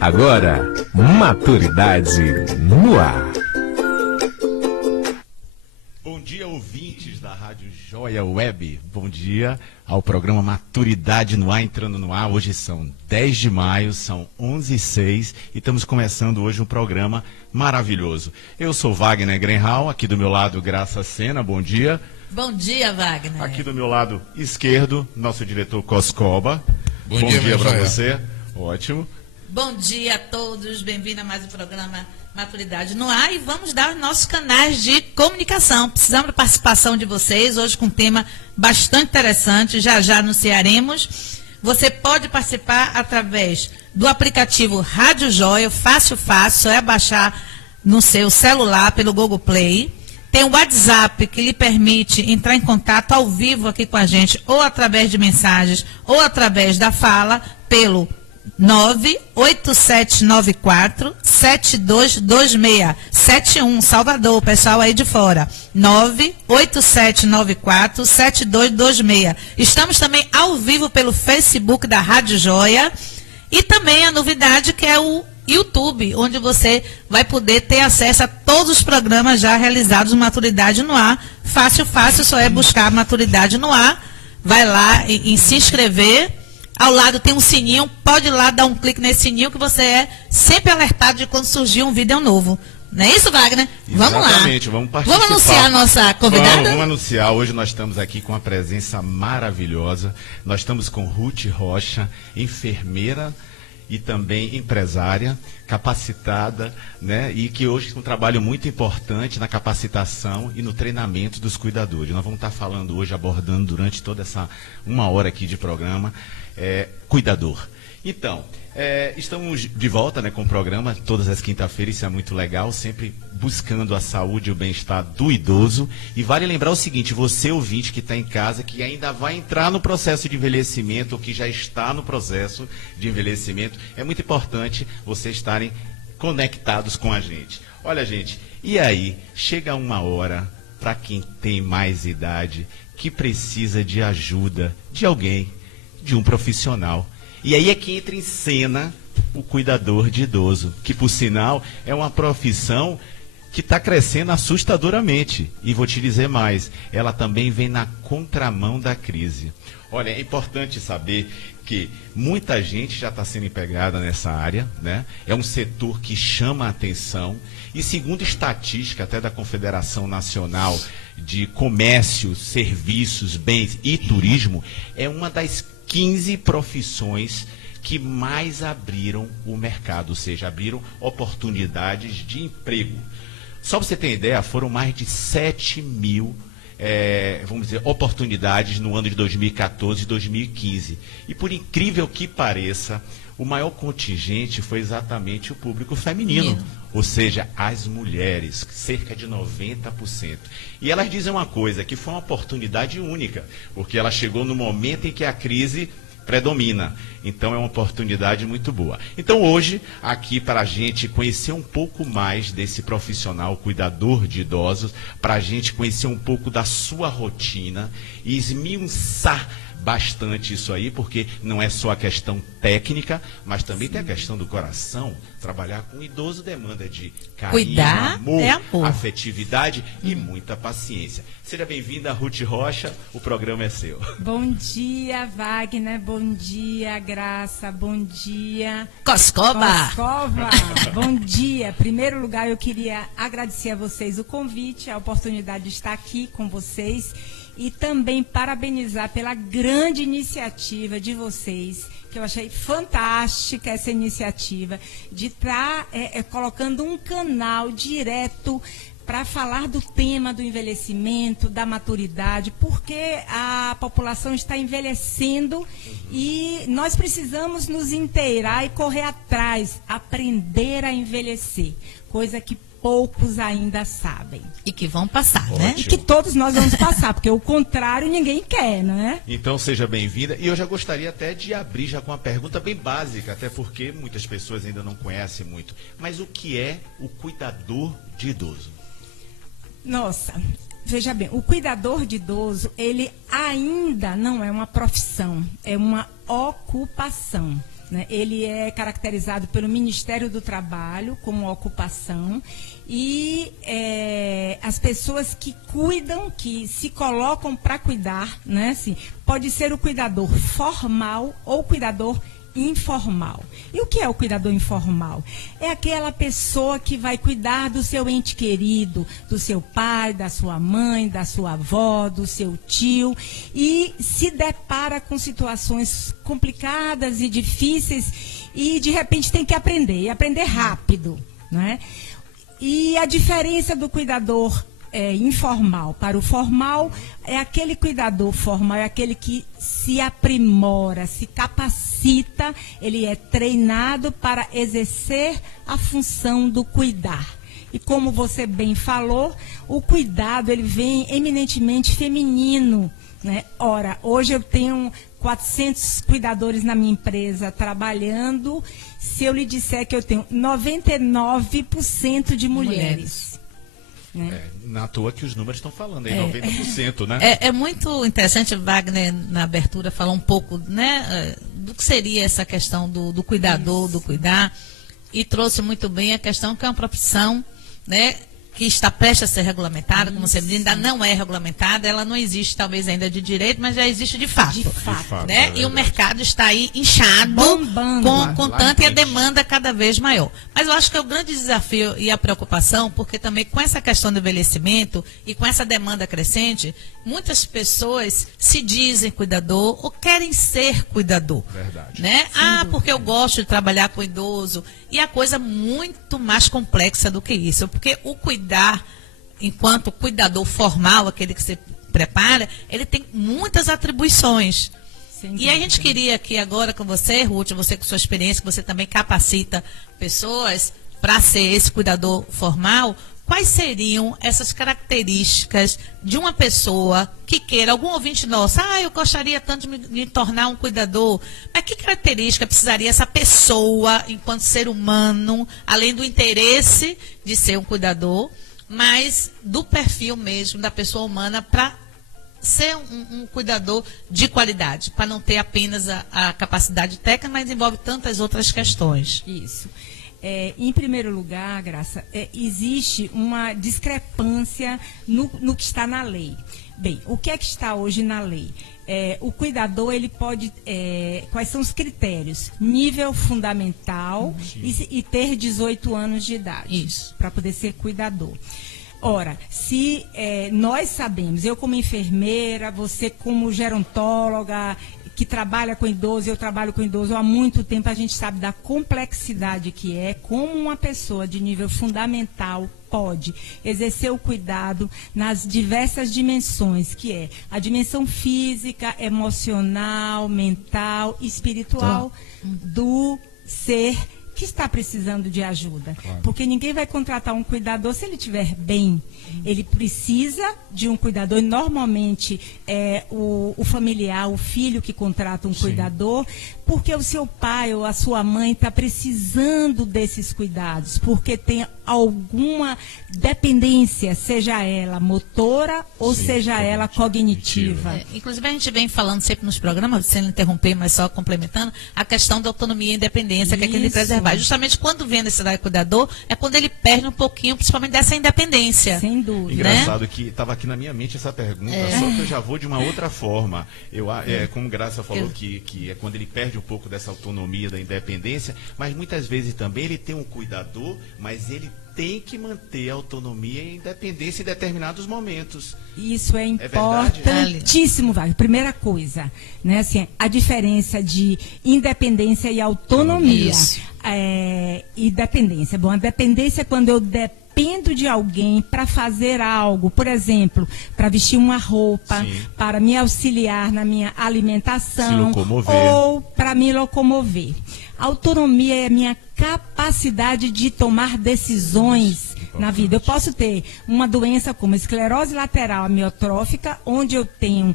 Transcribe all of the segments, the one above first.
Agora, Maturidade no Ar. Bom dia, ouvintes da Rádio Joia Web. Bom dia ao programa Maturidade no Ar, entrando no ar. Hoje são 10 de maio, são 11h06 e estamos começando hoje um programa maravilhoso. Eu sou Wagner Grenhal, aqui do meu lado, Graça Sena. Bom dia. Bom dia, Wagner. Aqui do meu lado esquerdo, nosso diretor Coscoba. Bom dia para você. Ótimo. Bom dia a todos, bem-vindo a mais um programa Maturidade no Ar e vamos dar nossos canais de comunicação. Precisamos da participação de vocês, hoje com um tema bastante interessante, já anunciaremos. Você pode participar através do aplicativo Rádio Joia, fácil, só é baixar no seu celular pelo Google Play. Tem o WhatsApp que lhe permite entrar em contato ao vivo aqui com a gente, ou através de mensagens, ou através da fala, pelo 98794-7226, 71, Salvador, pessoal aí de fora, 98794-7226. Estamos também ao vivo pelo Facebook da Rádio Joia e também a novidade que é o YouTube, onde você vai poder ter acesso a todos os programas já realizados no Maturidade no Ar. Fácil, só é buscar Maturidade no Ar, vai lá e se inscrever. Ao lado tem um sininho, pode ir lá dar um clique nesse sininho que você é sempre alertado de quando surgir um vídeo novo. Não é isso, Wagner? Vamos lá. Exatamente, vamos participar. Vamos anunciar a nossa convidada? Vamos anunciar. Hoje nós estamos aqui com uma presença maravilhosa. Nós estamos com Ruth Rocha, enfermeira e também empresária, capacitada, né? E que hoje tem um trabalho muito importante na capacitação e no treinamento dos cuidadores. Nós vamos estar falando hoje, abordando durante toda essa uma hora aqui de programa, cuidador. Então, estamos de volta, né, com o programa, todas as quinta-feiras, isso é muito legal, sempre buscando a saúde e o bem-estar do idoso. E vale lembrar o seguinte, você ouvinte que está em casa, que ainda vai entrar no processo de envelhecimento, ou que já está no processo de envelhecimento, é muito importante vocês estarem conectados com a gente. Olha, gente, e aí, chega uma hora para quem tem mais idade, que precisa de ajuda de alguém, de um profissional. E aí é que entra em cena o cuidador de idoso, que por sinal é uma profissão que está crescendo assustadoramente. E vou te dizer mais, ela também vem na contramão da crise. Olha, é importante saber que muita gente já está sendo empregada nessa área, né? É um setor que chama a atenção e, segundo estatística até da Confederação Nacional de Comércio, Serviços, Bens e Turismo, é uma das 15 profissões que mais abriram o mercado, ou seja, abriram oportunidades de emprego. Só para você ter ideia, foram mais de 7 mil, vamos dizer, oportunidades no ano de 2014 e 2015. E por incrível que pareça, o maior contingente foi exatamente o público feminino, ou seja, as mulheres, cerca de 90%. E elas dizem uma coisa, que foi uma oportunidade única, porque ela chegou no momento em que a crise predomina. Então é uma oportunidade muito boa. Então hoje, aqui para a gente conhecer um pouco mais desse profissional cuidador de idosos, para a gente conhecer um pouco da sua rotina e esmiuçar bastante isso aí, porque não é só a questão técnica, mas também tem a questão do coração. Trabalhar com idoso demanda de carinho, cuidar, amor, afetividade e muita paciência. Seja bem-vinda, Ruth Rocha, o programa é seu. Bom dia, Wagner, bom dia, Graça, bom dia. Coscoba! Bom dia. Em primeiro lugar, eu queria agradecer a vocês o convite, a oportunidade de estar aqui com vocês e também parabenizar pela grande iniciativa de vocês, que eu achei fantástica essa iniciativa, de estar colocando um canal direto para falar do tema do envelhecimento, da maturidade, porque a população está envelhecendo e nós precisamos nos inteirar e correr atrás, aprender a envelhecer, coisa que poucos ainda sabem. E que vão passar, né? E que todos nós vamos passar, porque o contrário ninguém quer, não é? Então seja bem-vinda. E eu já gostaria até de abrir já com uma pergunta bem básica, até porque muitas pessoas ainda não conhecem muito. Mas o que é o cuidador de idoso? Nossa, veja bem, o cuidador de idoso, ele ainda não é uma profissão, é uma ocupação. né? Ele é caracterizado pelo Ministério do Trabalho como ocupação e as pessoas que cuidam, que se colocam para cuidar, né? Assim, pode ser o cuidador formal ou cuidador informal. E o que é o cuidador informal? É aquela pessoa que vai cuidar do seu ente querido, do seu pai, da sua mãe, da sua avó, do seu tio, e se depara com situações complicadas e difíceis e de repente tem que aprender, e aprender rápido, né? E a diferença do cuidador informal para o formal é aquele cuidador formal, é aquele que se aprimora, se capacita, ele é treinado para exercer a função do cuidar. E como você bem falou, o cuidado ele vem eminentemente feminino, né? Ora, hoje eu tenho 400 cuidadores na minha empresa trabalhando. Se eu lhe disser que eu tenho 99% de mulheres. Né? Não é à toa que os números estão falando, aí 90%, né? É muito interessante, Wagner, na abertura, falar um pouco, né, do que seria essa questão do cuidador, do cuidar, e trouxe muito bem a questão que é uma profissão, né, que está prestes a ser regulamentada, como você diz, ainda não é regulamentada, ela não existe talvez ainda de direito, mas já existe de fato. De fato, né? E o mercado está aí inchado, com tanta e a demanda cada vez maior. Mas eu acho que é o grande desafio e a preocupação, porque também com essa questão do envelhecimento e com essa demanda crescente, muitas pessoas se dizem cuidador ou querem ser cuidador. Verdade. Né? Porque eu gosto de trabalhar com idoso. E a coisa muito mais complexa do que isso, porque o cuidar, enquanto cuidador formal, aquele que se prepara, ele tem muitas atribuições. E a gente queria aqui agora com você, Ruth, você com sua experiência, que você também capacita pessoas para ser esse cuidador formal, quais seriam essas características de uma pessoa que queira, algum ouvinte nosso, eu gostaria tanto de me tornar um cuidador, mas que característica precisaria essa pessoa, enquanto ser humano, além do interesse de ser um cuidador, mas do perfil mesmo da pessoa humana para ser um cuidador de qualidade, para não ter apenas a capacidade técnica, mas envolve tantas outras questões. Isso. Em primeiro lugar, Graça, existe uma discrepância no que está na lei. Bem, o que é que está hoje na lei? O cuidador, ele pode... quais são os critérios? Nível fundamental e ter 18 anos de idade. Isso. Para poder ser cuidador. Ora, se nós sabemos, eu como enfermeira, você como gerontóloga, que trabalha com idoso, eu trabalho com idoso há muito tempo, a gente sabe da complexidade que é, como uma pessoa de nível fundamental pode exercer o cuidado nas diversas dimensões, que é a dimensão física, emocional, mental, espiritual do ser que está precisando de ajuda. Claro. Porque ninguém vai contratar um cuidador se ele estiver bem. Ele precisa de um cuidador, e normalmente é o familiar, o filho que contrata um cuidador, porque o seu pai ou a sua mãe está precisando desses cuidados, porque tem alguma dependência, seja ela motora ou seja ela cognitiva. Inclusive a gente vem falando sempre nos programas, sem interromper, mas só complementando, a questão da autonomia e independência, que é aquele preservar. Justamente quando vem a necessidade de cuidador, é quando ele perde um pouquinho, principalmente dessa independência. Sem dúvida. Engraçado que estava aqui na minha mente essa pergunta, só que eu já vou de uma outra forma. Como Graça falou, que é quando ele perde um pouco dessa autonomia, da independência, mas muitas vezes também ele tem um cuidador, mas ele tem que manter a autonomia e a independência em determinados momentos. Isso é importantíssimo, Wagner. Primeira coisa, né, assim, a diferença de independência e autonomia. E dependência. Bom, a dependência é quando eu dependo de alguém para fazer algo, por exemplo, para vestir uma roupa, para me auxiliar na minha alimentação ou para me locomover. A autonomia é a minha capacidade de tomar decisões na vida. Eu posso ter uma doença como esclerose lateral amiotrófica, onde eu tenho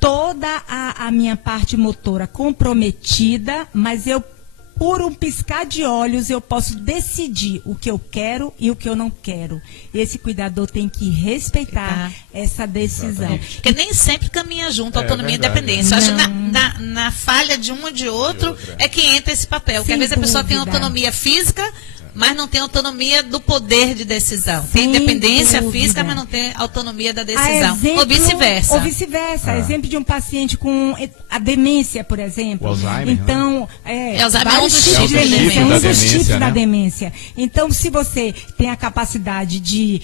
toda a minha parte motora comprometida, mas eu por um piscar de olhos, eu posso decidir o que eu quero e o que eu não quero. Esse cuidador tem que respeitar essa decisão. Porque nem sempre caminha junto a autonomia e verdade. independência. Eu acho que na falha de um ou de outro é que entra esse papel. Porque às vezes a pessoa tem autonomia física, mas não tem autonomia do poder de decisão. Tem independência física, mas não tem autonomia da decisão. Ou vice-versa. Ou vice-versa. Exemplo de um paciente com a demência, por exemplo. O Alzheimer, então, Alzheimer é um dos tipos de demência. Um dos tipos da né? demência. Então, se você tem a capacidade de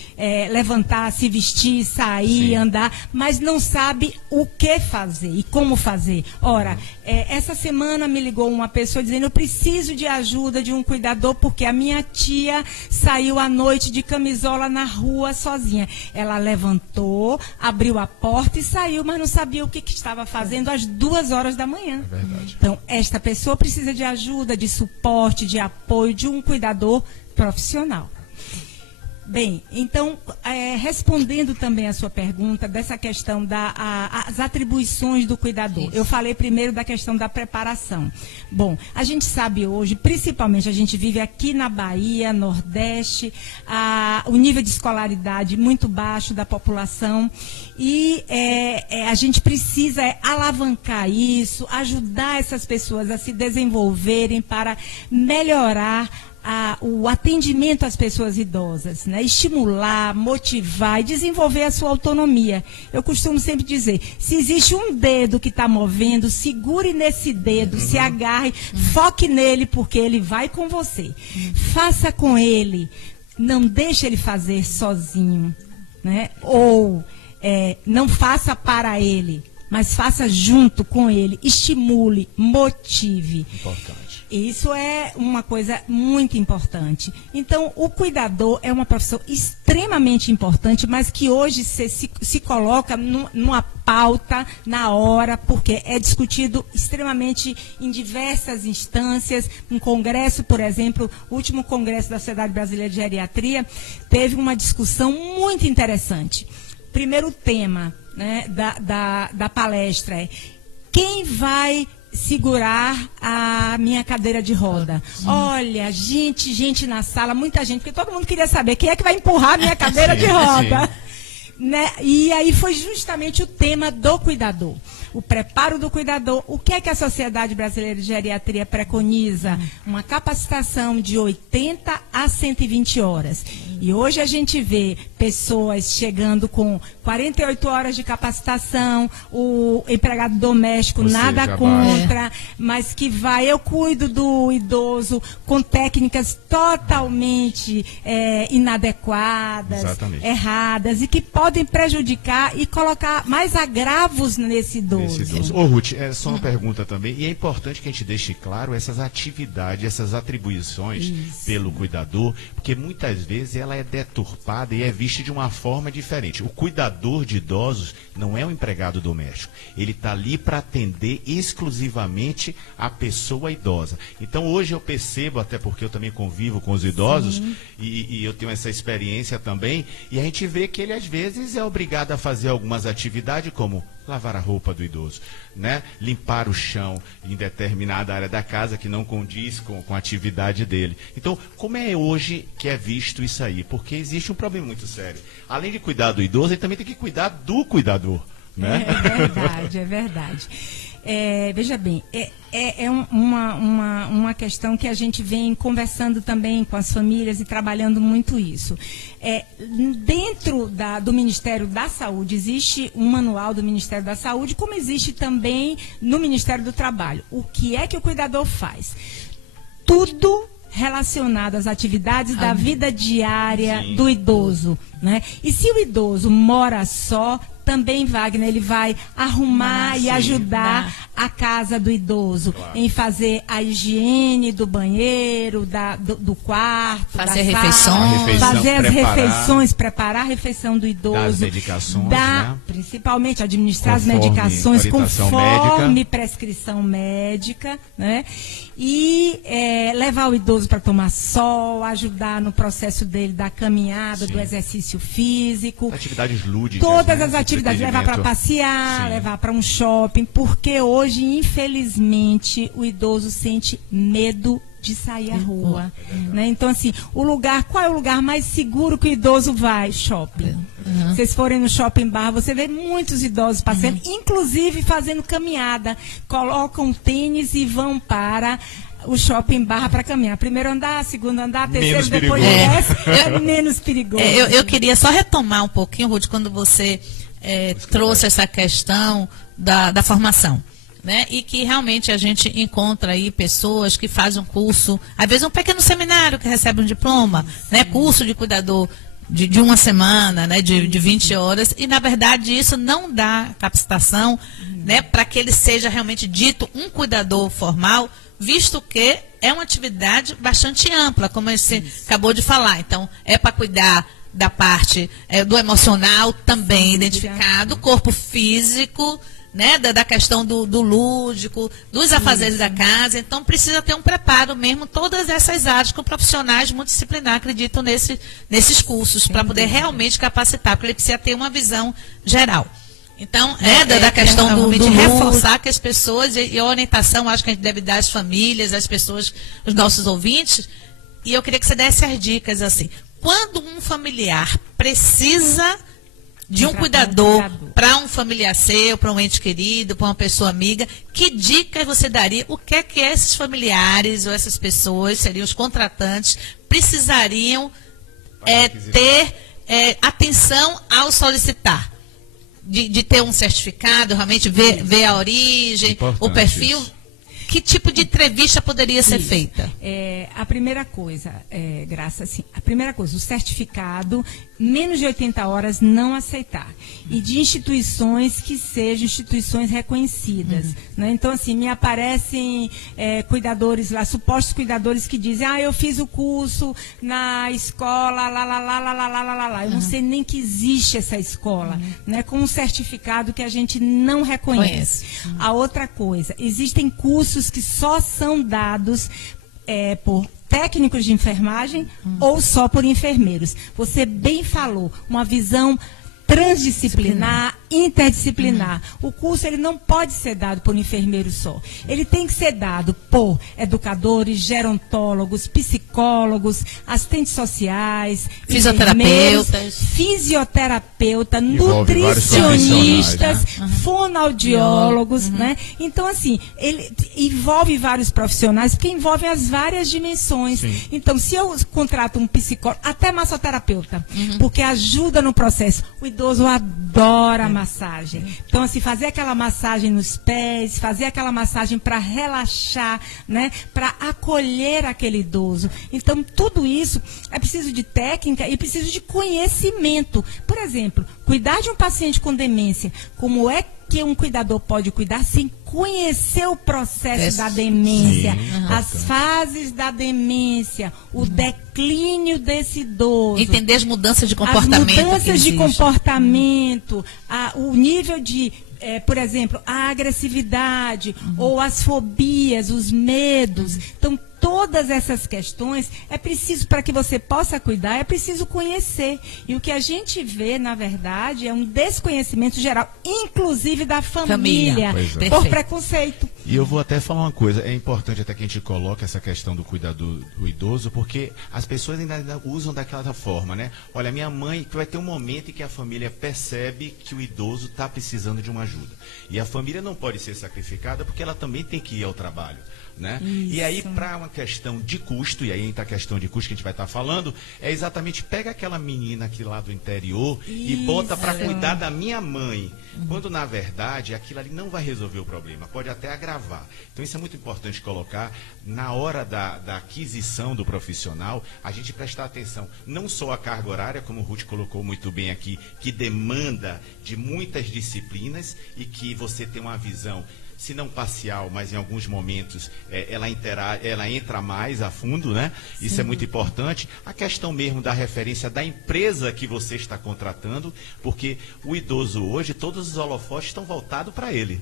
levantar, se vestir, sair, andar, mas não sabe o que fazer e como fazer. Ora, essa semana me ligou uma pessoa dizendo: eu preciso de ajuda de um cuidador porque a minha tia saiu à noite de camisola na rua sozinha. Ela levantou, abriu a porta e saiu, mas não sabia o que estava fazendo às 2 horas da manhã. É verdade. Então, esta pessoa precisa de ajuda, de suporte, de apoio de um cuidador profissional. Bem, então, respondendo também a sua pergunta, dessa questão das atribuições do cuidador. Eu falei primeiro da questão da preparação. Bom, a gente sabe hoje, principalmente a gente vive aqui na Bahia, Nordeste, o nível de escolaridade muito baixo da população e a gente precisa alavancar isso, ajudar essas pessoas a se desenvolverem para melhorar o atendimento às pessoas idosas, né? Estimular, motivar e desenvolver a sua autonomia. Eu costumo sempre dizer, se existe um dedo que está movendo, segure nesse dedo, se agarre, foque nele, porque ele vai com você. Faça com ele, não deixe ele fazer sozinho, né? Ou não faça para ele, mas faça junto com ele, estimule, motive. Importante. Isso é uma coisa muito importante. Então, o cuidador é uma profissão extremamente importante, mas que hoje se coloca numa pauta, na hora, porque é discutido extremamente em diversas instâncias. Um congresso, por exemplo, o último congresso da Sociedade Brasileira de Geriatria, teve uma discussão muito interessante. Primeiro tema, né, da palestra é: quem vai segurar a minha cadeira de roda? Olha, gente na sala, muita gente, porque todo mundo queria saber quem é que vai empurrar a minha cadeira de roda. Né? E aí foi justamente o tema do cuidador. O preparo do cuidador. O que é que a Sociedade Brasileira de Geriatria preconiza? Uma capacitação de 80 a 120 horas. E hoje a gente vê pessoas chegando com 48 horas de capacitação, o empregado doméstico nada contra, mas que eu cuido do idoso com técnicas totalmente inadequadas, erradas, e que podem prejudicar e colocar mais agravos nesse idoso. Ô, Ruth, só uma pergunta também, e é importante que a gente deixe claro essas atividades, essas atribuições pelo cuidador, porque muitas vezes ela é deturpada e é vista de uma forma diferente. O cuidador de idosos não é um empregado doméstico, ele está ali para atender exclusivamente a pessoa idosa. Então hoje eu percebo, até porque eu também convivo com os idosos, e eu tenho essa experiência também, e a gente vê que ele às vezes é obrigado a fazer algumas atividades como lavar a roupa do idoso, né? Limpar o chão em determinada área da casa que não condiz com a atividade dele. Então, como é hoje que é visto isso aí? Porque existe um problema muito sério. Além de cuidar do idoso, ele também tem que cuidar do cuidador, né? É verdade. Veja bem, uma questão que a gente vem conversando também com as famílias e trabalhando muito isso. Dentro do Ministério da Saúde, existe um manual do Ministério da Saúde, como existe também no Ministério do Trabalho. O que é que o cuidador faz? Tudo relacionado às atividades da vida diária do idoso, né? E se o idoso mora só, também, Wagner, ele vai arrumar e ajudar a casa do idoso em fazer a higiene do banheiro, do quarto, fazer da refeições, sala, fazer as refeições, preparar a refeição do idoso, das medicações, né? Principalmente administrar conforme as medicações conforme médica. Prescrição médica, né? E levar o idoso para tomar sol, ajudar no processo dele da caminhada, do exercício físico. Atividades lúdicas. Todas né? as atividades atividade, levar para passear, Sim. levar para um shopping, porque hoje, infelizmente, o idoso sente medo de sair à rua, né? Então, assim, qual é o lugar mais seguro que o idoso vai? Shopping. Se vocês forem no shopping bar, você vê muitos idosos passeando, inclusive fazendo caminhada, colocam tênis e vão para o shopping bar para caminhar. Primeiro andar, segundo andar, terceiro, Menos depois perigoso. desce, é menos perigoso. Eu queria só retomar um pouquinho, Ruth, quando você trouxe essa questão da formação. Né? E que realmente a gente encontra aí pessoas que fazem um curso, às vezes um pequeno seminário que recebe um diploma, né? Curso de cuidador de uma semana, né? de 20 horas, e na verdade isso não dá capacitação, né? Para que ele seja realmente dito um cuidador formal, visto que é uma atividade bastante ampla, como você acabou de falar. Então, é para cuidar da parte do emocional também identificado, corpo físico, né, da questão do lúdico, dos afazeres da casa. Então, precisa ter um preparo mesmo, todas essas áreas, com profissionais multidisciplinares acreditam nesses cursos, para poder realmente capacitar, porque ele precisa ter uma visão geral. Então, da questão de reforçar que as pessoas, e a orientação, acho que a gente deve dar às famílias, às pessoas, os nossos ouvintes, e eu queria que você desse as dicas, assim, quando um familiar precisa de um cuidador para um familiar seu, para um ente querido, para uma pessoa amiga, que dicas você daria? O que é que esses familiares ou essas pessoas, seriam os contratantes, precisariam ter atenção ao solicitar? De ter um certificado, realmente ver a origem, Importante o perfil. isso. Que tipo de entrevista poderia ser feita? A primeira coisa, Graça, assim, a primeira coisa, o certificado, menos de 80 horas não aceitar. E de instituições que sejam instituições reconhecidas. Né? Então, assim, me aparecem cuidadores lá, supostos cuidadores que dizem, eu fiz o curso na escola, lá. Eu não sei nem que existe essa escola, né? Com um certificado que a gente não reconhece. A outra coisa, existem cursos que só são dados por técnicos de enfermagem ou só por enfermeiros. Você bem falou, uma visão transdisciplinar, interdisciplinar. O curso ele não pode ser dado por um enfermeiro só. Ele tem que ser dado por educadores, gerontólogos, psicólogos, assistentes sociais, fisioterapeutas, fisioterapeuta, Envolve nutricionistas, fonoaudiólogos, né? Então, assim, ele envolve vários profissionais, porque envolve as várias dimensões. Sim. Então, se eu contrato um psicólogo, até massoterapeuta, porque ajuda no processo. O idoso adora massagem. Então, assim, fazer aquela massagem nos pés, fazer aquela massagem para relaxar, né? Para acolher aquele idoso. Então, tudo isso é preciso de técnica e preciso de conhecimento. Por exemplo, cuidar de um paciente com demência, como é que um cuidador pode cuidar sem conhecer o processo da demência, as fases da demência, o declínio desse idoso. Entender as mudanças de comportamento. As mudanças de comportamento, o nível de, por exemplo, a agressividade ou as fobias, os medos. Então, todas essas questões é preciso, para que você possa cuidar, é preciso conhecer. E o que a gente vê, na verdade, é um desconhecimento geral, inclusive da família. Por preconceito. E eu vou até falar uma coisa, é importante até que a gente coloque essa questão do cuidado do idoso, porque as pessoas ainda usam daquela forma, né? Olha, minha mãe, vai ter um momento em que a família percebe que o idoso está precisando de uma ajuda. E a família não pode ser sacrificada porque ela também tem que ir ao trabalho. Né? E aí, para uma questão de custo, e aí entra a questão de custo que a gente vai estar falando, é exatamente, pega aquela menina aqui lá do interior e bota para cuidar da minha mãe, quando na verdade aquilo ali não vai resolver o problema, pode até agravar. Então isso é muito importante colocar na hora da aquisição do profissional, a gente prestar atenção, não só a carga horária, como o Ruth colocou muito bem aqui, que demanda de muitas disciplinas e que você tem uma visão, se não parcial, mas em alguns momentos ela entra mais a fundo, né? Isso é muito importante. A questão mesmo da referência da empresa que você está contratando, porque o idoso hoje, todos os holofotes estão voltados para ele.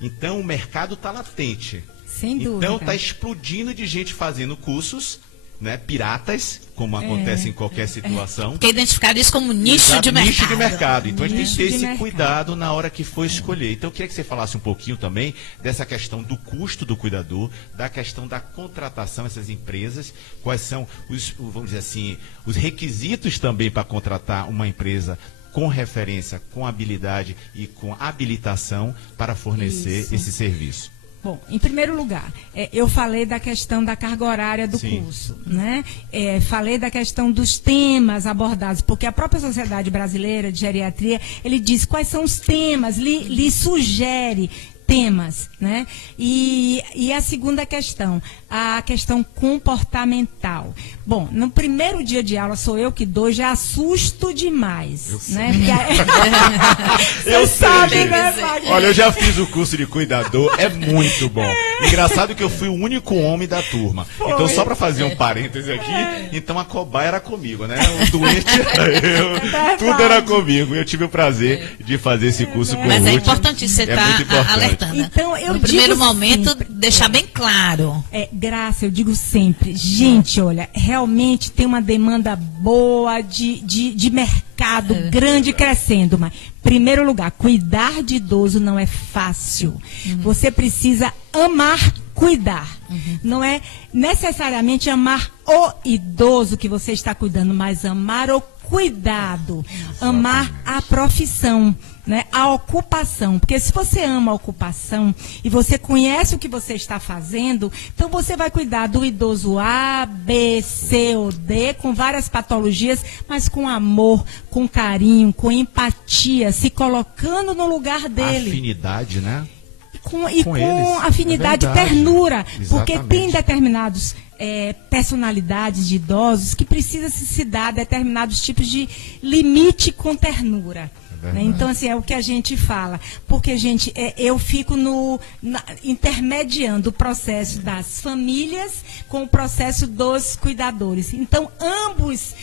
Então o mercado está latente. Sem dúvida. Então está explodindo de gente fazendo cursos, né, piratas, como acontece em qualquer situação. Porque identificar isso como nicho Exato, de mercado. nicho de mercado. Então a gente tem que ter Nicho de esse mercado. cuidado na hora que for escolher. Então eu queria que você falasse um pouquinho também dessa questão do custo do cuidador, da questão da contratação dessas empresas, quais são os, vamos dizer assim, os requisitos também para contratar uma empresa com referência, com habilidade e com habilitação para fornecer Isso. esse serviço. Bom, em primeiro lugar, eu falei da questão da carga horária do Sim. curso, né? Falei da questão dos temas abordados, porque a própria Sociedade Brasileira de Geriatria, ele diz quais são os temas, lhe sugere temas, né? E a segunda questão, a questão comportamental. Bom, no primeiro dia de aula sou eu que dou, já assusto demais, né? Eu Vocês sei, sabem, gente. né, Wagner? Olha, eu já fiz o curso de cuidador, é muito bom. Engraçado que eu fui o único homem da turma. Então, só para fazer um parêntese aqui, então a cobaia era comigo, né? O doente era eu, tudo era comigo. Eu tive o prazer de fazer esse curso com o Mas é Ruth. importantíssimo você É muito estar importante. alertando. Então, eu no primeiro digo momento, sempre, deixar bem claro. Graça, eu digo sempre, gente, olha, realmente tem uma demanda boa de mercado grande crescendo, mas, em primeiro lugar, cuidar de idoso não é fácil. Você precisa amar cuidar. Não é necessariamente amar o idoso que você está cuidando, mas amar o cuidado, amar a profissão, né? A ocupação, porque se você ama a ocupação e você conhece o que você está fazendo, então você vai cuidar do idoso A, B, C ou D, com várias patologias, mas com amor, com carinho, com empatia, se colocando no lugar dele. Afinidade, né? Com eles. afinidade, É verdade. ternura, porque Exatamente. tem determinados personalidades de idosos que precisa se dar determinados tipos de limite com ternura. Né? Então, assim, é o que a gente fala. Porque, gente, eu fico intermediando o processo das famílias com o processo dos cuidadores. Então, ambos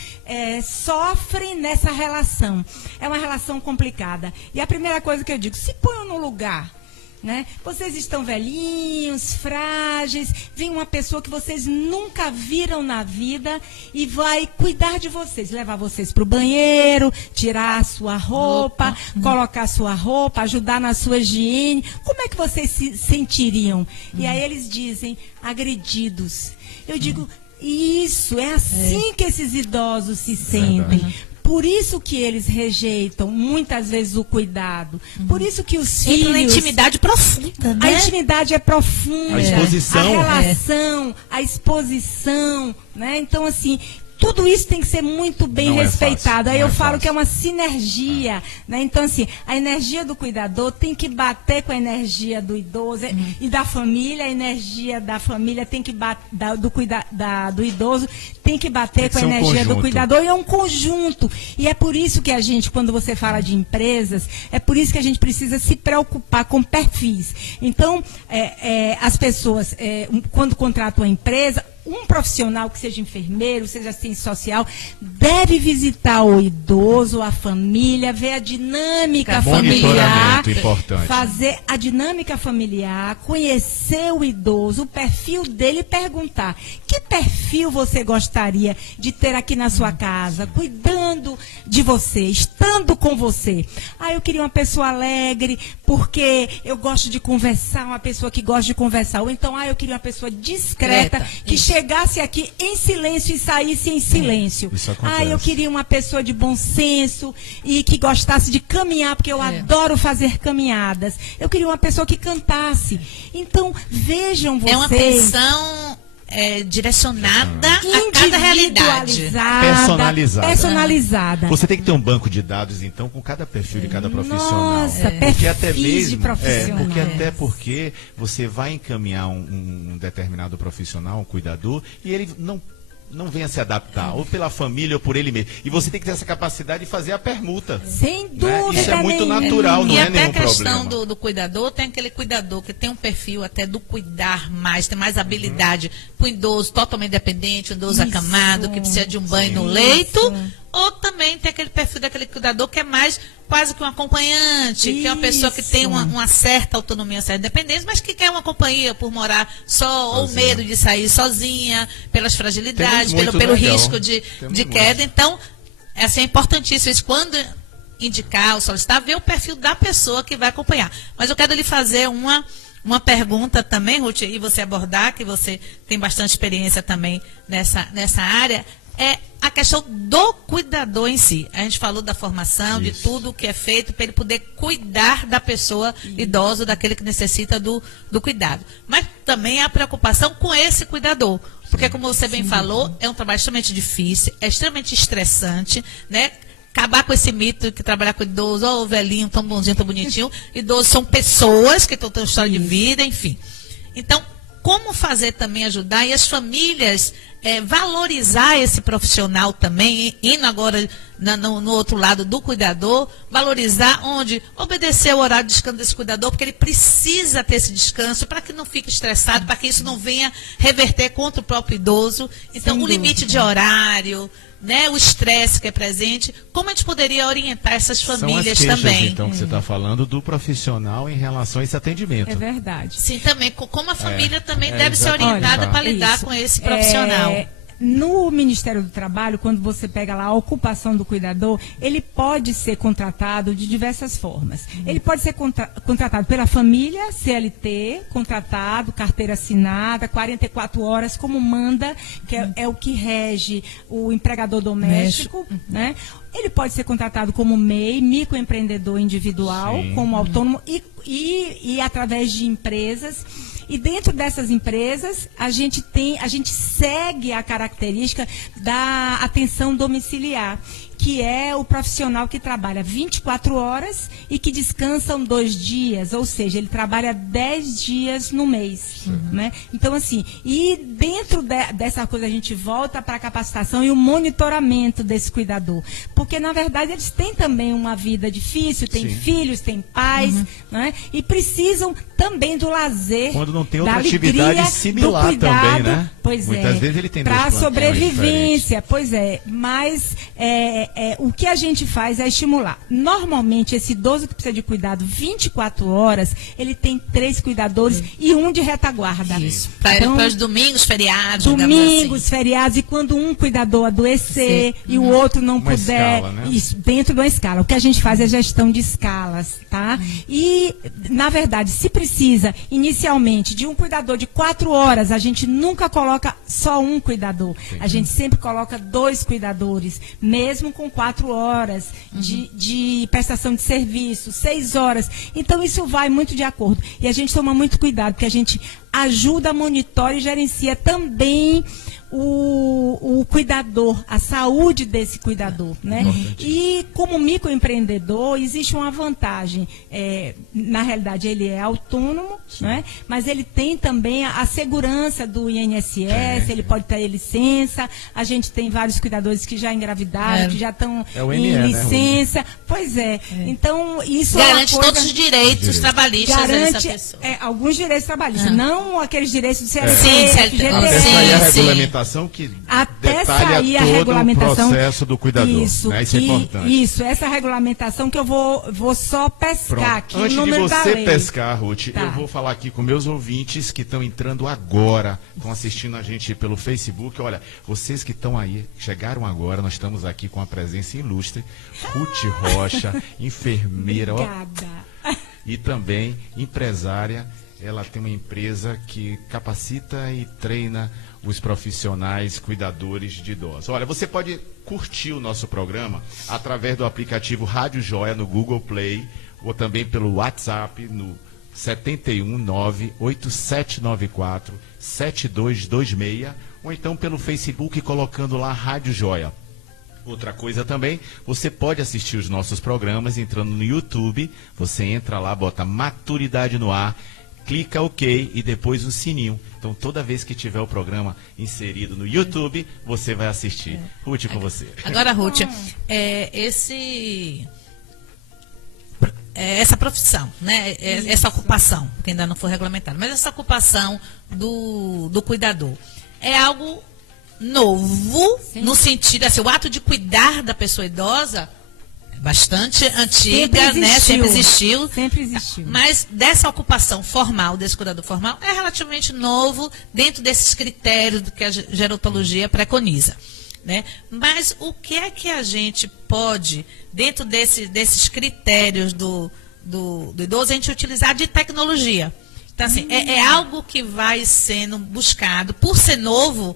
sofrem nessa relação. É uma relação complicada. E a primeira coisa que eu digo, se ponham no lugar. Né? Vocês estão velhinhos, frágeis, vem uma pessoa que vocês nunca viram na vida e vai cuidar de vocês, levar vocês para o banheiro, tirar a sua roupa, colocar a sua roupa, ajudar na sua higiene. Como é que vocês se sentiriam? E aí eles dizem, agredidos. Eu digo, isso, é assim que esses idosos se sentem. Por isso que eles rejeitam, muitas vezes, o cuidado. Por isso que os filhos... Entra na intimidade profunda, né? A intimidade é profunda. A exposição. A relação, a exposição, né? Então, assim... Tudo isso tem que ser muito bem Não é respeitado. fácil, Aí não eu é falo fácil. que é uma sinergia. Né? Então, assim, a energia do cuidador tem que bater com a energia do idoso e da família. A energia da família tem que bater do idoso, tem que bater com a ser um energia do conjunto. cuidador. E é um conjunto. E é por isso que a gente, quando você fala de empresas, é por isso que a gente precisa se preocupar com perfis. Então, as pessoas, quando contratam uma empresa, um profissional que seja enfermeiro, seja assistente social, deve visitar o idoso, a família, ver a dinâmica familiar, Monitoramento importante. fazer a dinâmica familiar, conhecer o idoso, o perfil dele e perguntar: que perfil você gostaria de ter aqui na sua casa, cuidando de você, estando com você? Eu queria uma pessoa alegre, porque eu gosto de conversar, uma pessoa que gosta de conversar. Ou então, eu queria uma pessoa discreta, que chegasse aqui em silêncio e saísse em silêncio. Isso acontece. Eu queria uma pessoa de bom senso e que gostasse de caminhar, porque eu adoro fazer caminhadas. Eu queria uma pessoa que cantasse. Então, vejam vocês... É uma atenção direcionada a cada realidade. Personalizada. Você tem que ter um banco de dados, então, com cada perfil de cada profissional. Nossa, Porque até perfis mesmo, de profissionais. porque você vai encaminhar um determinado profissional, um cuidador, e ele não venha se adaptar, ou pela família, ou por ele mesmo. E você tem que ter essa capacidade de fazer a permuta. Sem dúvida. Né? Isso é muito nenhuma. natural, não E é até nenhum a questão problema. do cuidador, tem aquele cuidador que tem um perfil até do cuidar mais, tem mais habilidade para o idoso totalmente dependente, um idoso acamado, que precisa de um banho no leito, ou também tem aquele perfil daquele cuidador que é mais quase que um acompanhante, que é uma pessoa que tem uma certa autonomia, uma certa independência, mas que quer uma companhia por morar só, ou medo de sair sozinha, pelas fragilidades, pelo risco de queda. Então, assim, é importantíssimo isso. Quando indicar ou solicitar, ver o perfil da pessoa que vai acompanhar. Mas eu quero lhe fazer uma pergunta também, Ruth, e você abordar, que você tem bastante experiência também nessa área, é a questão do cuidador em si. A gente falou da formação, de tudo o que é feito para ele poder cuidar da pessoa idosa, daquele que necessita do cuidado. Mas também há preocupação com esse cuidador. Porque, como você bem falou, é um trabalho extremamente difícil, é extremamente estressante, né? Acabar com esse mito que trabalhar com idoso, o velhinho, tão bonzinho, tão bonitinho. Idosos são pessoas que estão tendo história de vida, enfim. Então, como fazer também ajudar e as famílias valorizar esse profissional também, indo agora no outro lado do cuidador, valorizar onde obedecer o horário de descanso desse cuidador, porque ele precisa ter esse descanso para que não fique estressado, para que isso não venha reverter contra o próprio idoso. Então, o limite de horário, né, o estresse que é presente, como a gente poderia orientar essas famílias São as queixas, também? Então, que você está falando do profissional em relação a esse atendimento. É verdade. Sim, também, como a família também deve ser orientada para lidar com esse profissional. No Ministério do Trabalho, quando você pega lá a ocupação do cuidador, ele pode ser contratado de diversas formas. Ele pode ser contratado pela família, CLT, contratado, carteira assinada, 44 horas, como manda, que é o que rege o empregador doméstico, né? Ele pode ser contratado como MEI, microempreendedor individual, como autônomo e através de empresas. E dentro dessas empresas, a gente segue a característica da atenção domiciliar, que é o profissional que trabalha 24 horas e que descansam 2 dias, ou seja, ele trabalha 10 dias no mês. Né? Então, assim, e dentro dessa coisa a gente volta para a capacitação e o monitoramento desse cuidador. Porque, na verdade, eles têm também uma vida difícil, têm filhos, têm pais, né? E precisam também do lazer, quando não tem da outra alegria, atividade similar do cuidado, também, né? Pois Muitas vezes ele tem para dois plantões sobrevivência, pois é. Mas o que a gente faz é estimular. Normalmente, esse idoso que precisa de cuidado 24 horas, ele tem 3 cuidadores e um de retaguarda. Isso. Para os domingos, feriados. Domingos, feriados, e quando um cuidador adoecer e o outro não Uma puder, escala, né? isso, dentro de uma escala. O que a gente faz é gestão de escalas, tá? E, na verdade, se precisa, inicialmente, de um cuidador de 4 horas, a gente nunca coloca só um cuidador. A gente sempre coloca 2 cuidadores, mesmo com 4 horas de prestação de serviço, 6 horas. Então, isso vai muito de acordo. E a gente toma muito cuidado, porque a gente ajuda, monitora e gerencia também o cuidador, a saúde desse cuidador, né? E como microempreendedor, existe uma vantagem. Na realidade, ele é autônomo, né? Mas ele tem também a segurança do INSS, ele pode ter licença. A gente tem vários cuidadores que já engravidaram, que já estão em licença. Né? Pois é. Então, isso garante é uma coisa, todos os direitos trabalhistas garante dessa pessoa. alguns direitos trabalhistas, não aqueles direitos do CLT, Sim, FGTS. Até sair a regulamentação que até detalha sair a todo regulamentação, o processo do cuidador. Isso, né? Isso é importante. Isso, essa regulamentação que eu vou só pescar aqui. Antes o de número da você lei. pescar, Ruth, Tá. eu vou falar aqui com meus ouvintes que estão entrando agora, estão assistindo a gente pelo Facebook. Olha, vocês que estão aí, chegaram agora, nós estamos aqui com a presença ilustre, Ruth Rocha, enfermeira, Obrigada. e também empresária. Ela tem uma empresa que capacita e treina os profissionais cuidadores de idosos. Olha, você pode curtir o nosso programa através do aplicativo Rádio Joia no Google Play ou também pelo WhatsApp no 71987947226 ou então pelo Facebook colocando lá Rádio Joia. Outra coisa também, você pode assistir os nossos programas entrando no YouTube, você entra lá, bota Maturidade no Ar, clica OK e depois o sininho. Então, toda vez que tiver o programa inserido no YouTube, você vai assistir. Ruth, com você. Agora, Ruth, essa profissão, né? Essa ocupação, que ainda não foi regulamentada, mas essa ocupação do cuidador é algo novo, Sim. no sentido, assim, o ato de cuidar da pessoa idosa é bastante antiga, né? Sempre existiu. Sempre existiu. Mas dessa ocupação formal, desse cuidador formal, é relativamente novo dentro desses critérios que a gerontologia preconiza. Né? Mas o que é que a gente pode, dentro desses critérios do idoso, a gente utilizar de tecnologia? Então, assim, é algo que vai sendo buscado. Por ser novo,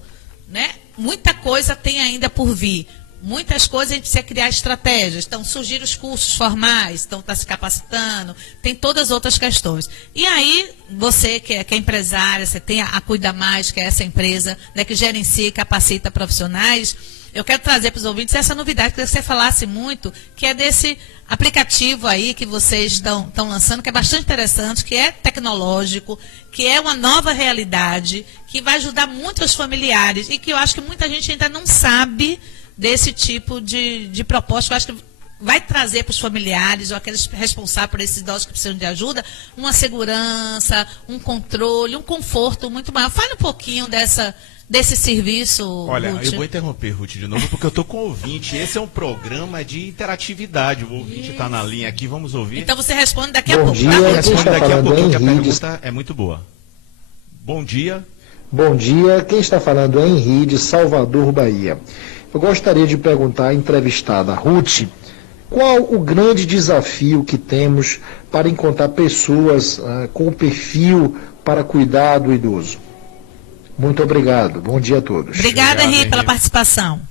né? Muita coisa tem ainda por vir. Muitas coisas a gente precisa criar estratégias. Então, surgiram os cursos formais, então está se capacitando, tem todas as outras questões. E aí, você que é empresária, você tem a Cuida Mais, que é essa empresa, né, que gerencia e capacita profissionais, eu quero trazer para os ouvintes essa novidade, que você falasse muito, que é desse aplicativo aí que vocês estão lançando, que é bastante interessante, que é tecnológico, que é uma nova realidade, que vai ajudar muito os familiares e que eu acho que muita gente ainda não sabe desse tipo de proposta. Eu acho que vai trazer para os familiares ou aqueles responsáveis por esses idosos que precisam de ajuda uma segurança, um controle, um conforto muito maior. Fale um pouquinho desse serviço, Olha, Ruth. eu vou interromper, Ruth, de novo, porque eu estou com o ouvinte. Esse é um programa de interatividade. O ouvinte está na linha aqui, vamos ouvir. Então você responde daqui a Bom pouco. dia, Tá? quem Responde está daqui a falando pouquinho, que a Henrique. pergunta é muito boa. Bom dia. Bom dia, quem está falando é Henri, de Salvador, Bahia. Eu gostaria de perguntar à entrevistada Ruth, qual o grande desafio que temos para encontrar pessoas com o perfil para cuidar do idoso? Muito obrigado, bom dia a todos. Obrigada, Obrigado, Henri, pela Henri. participação.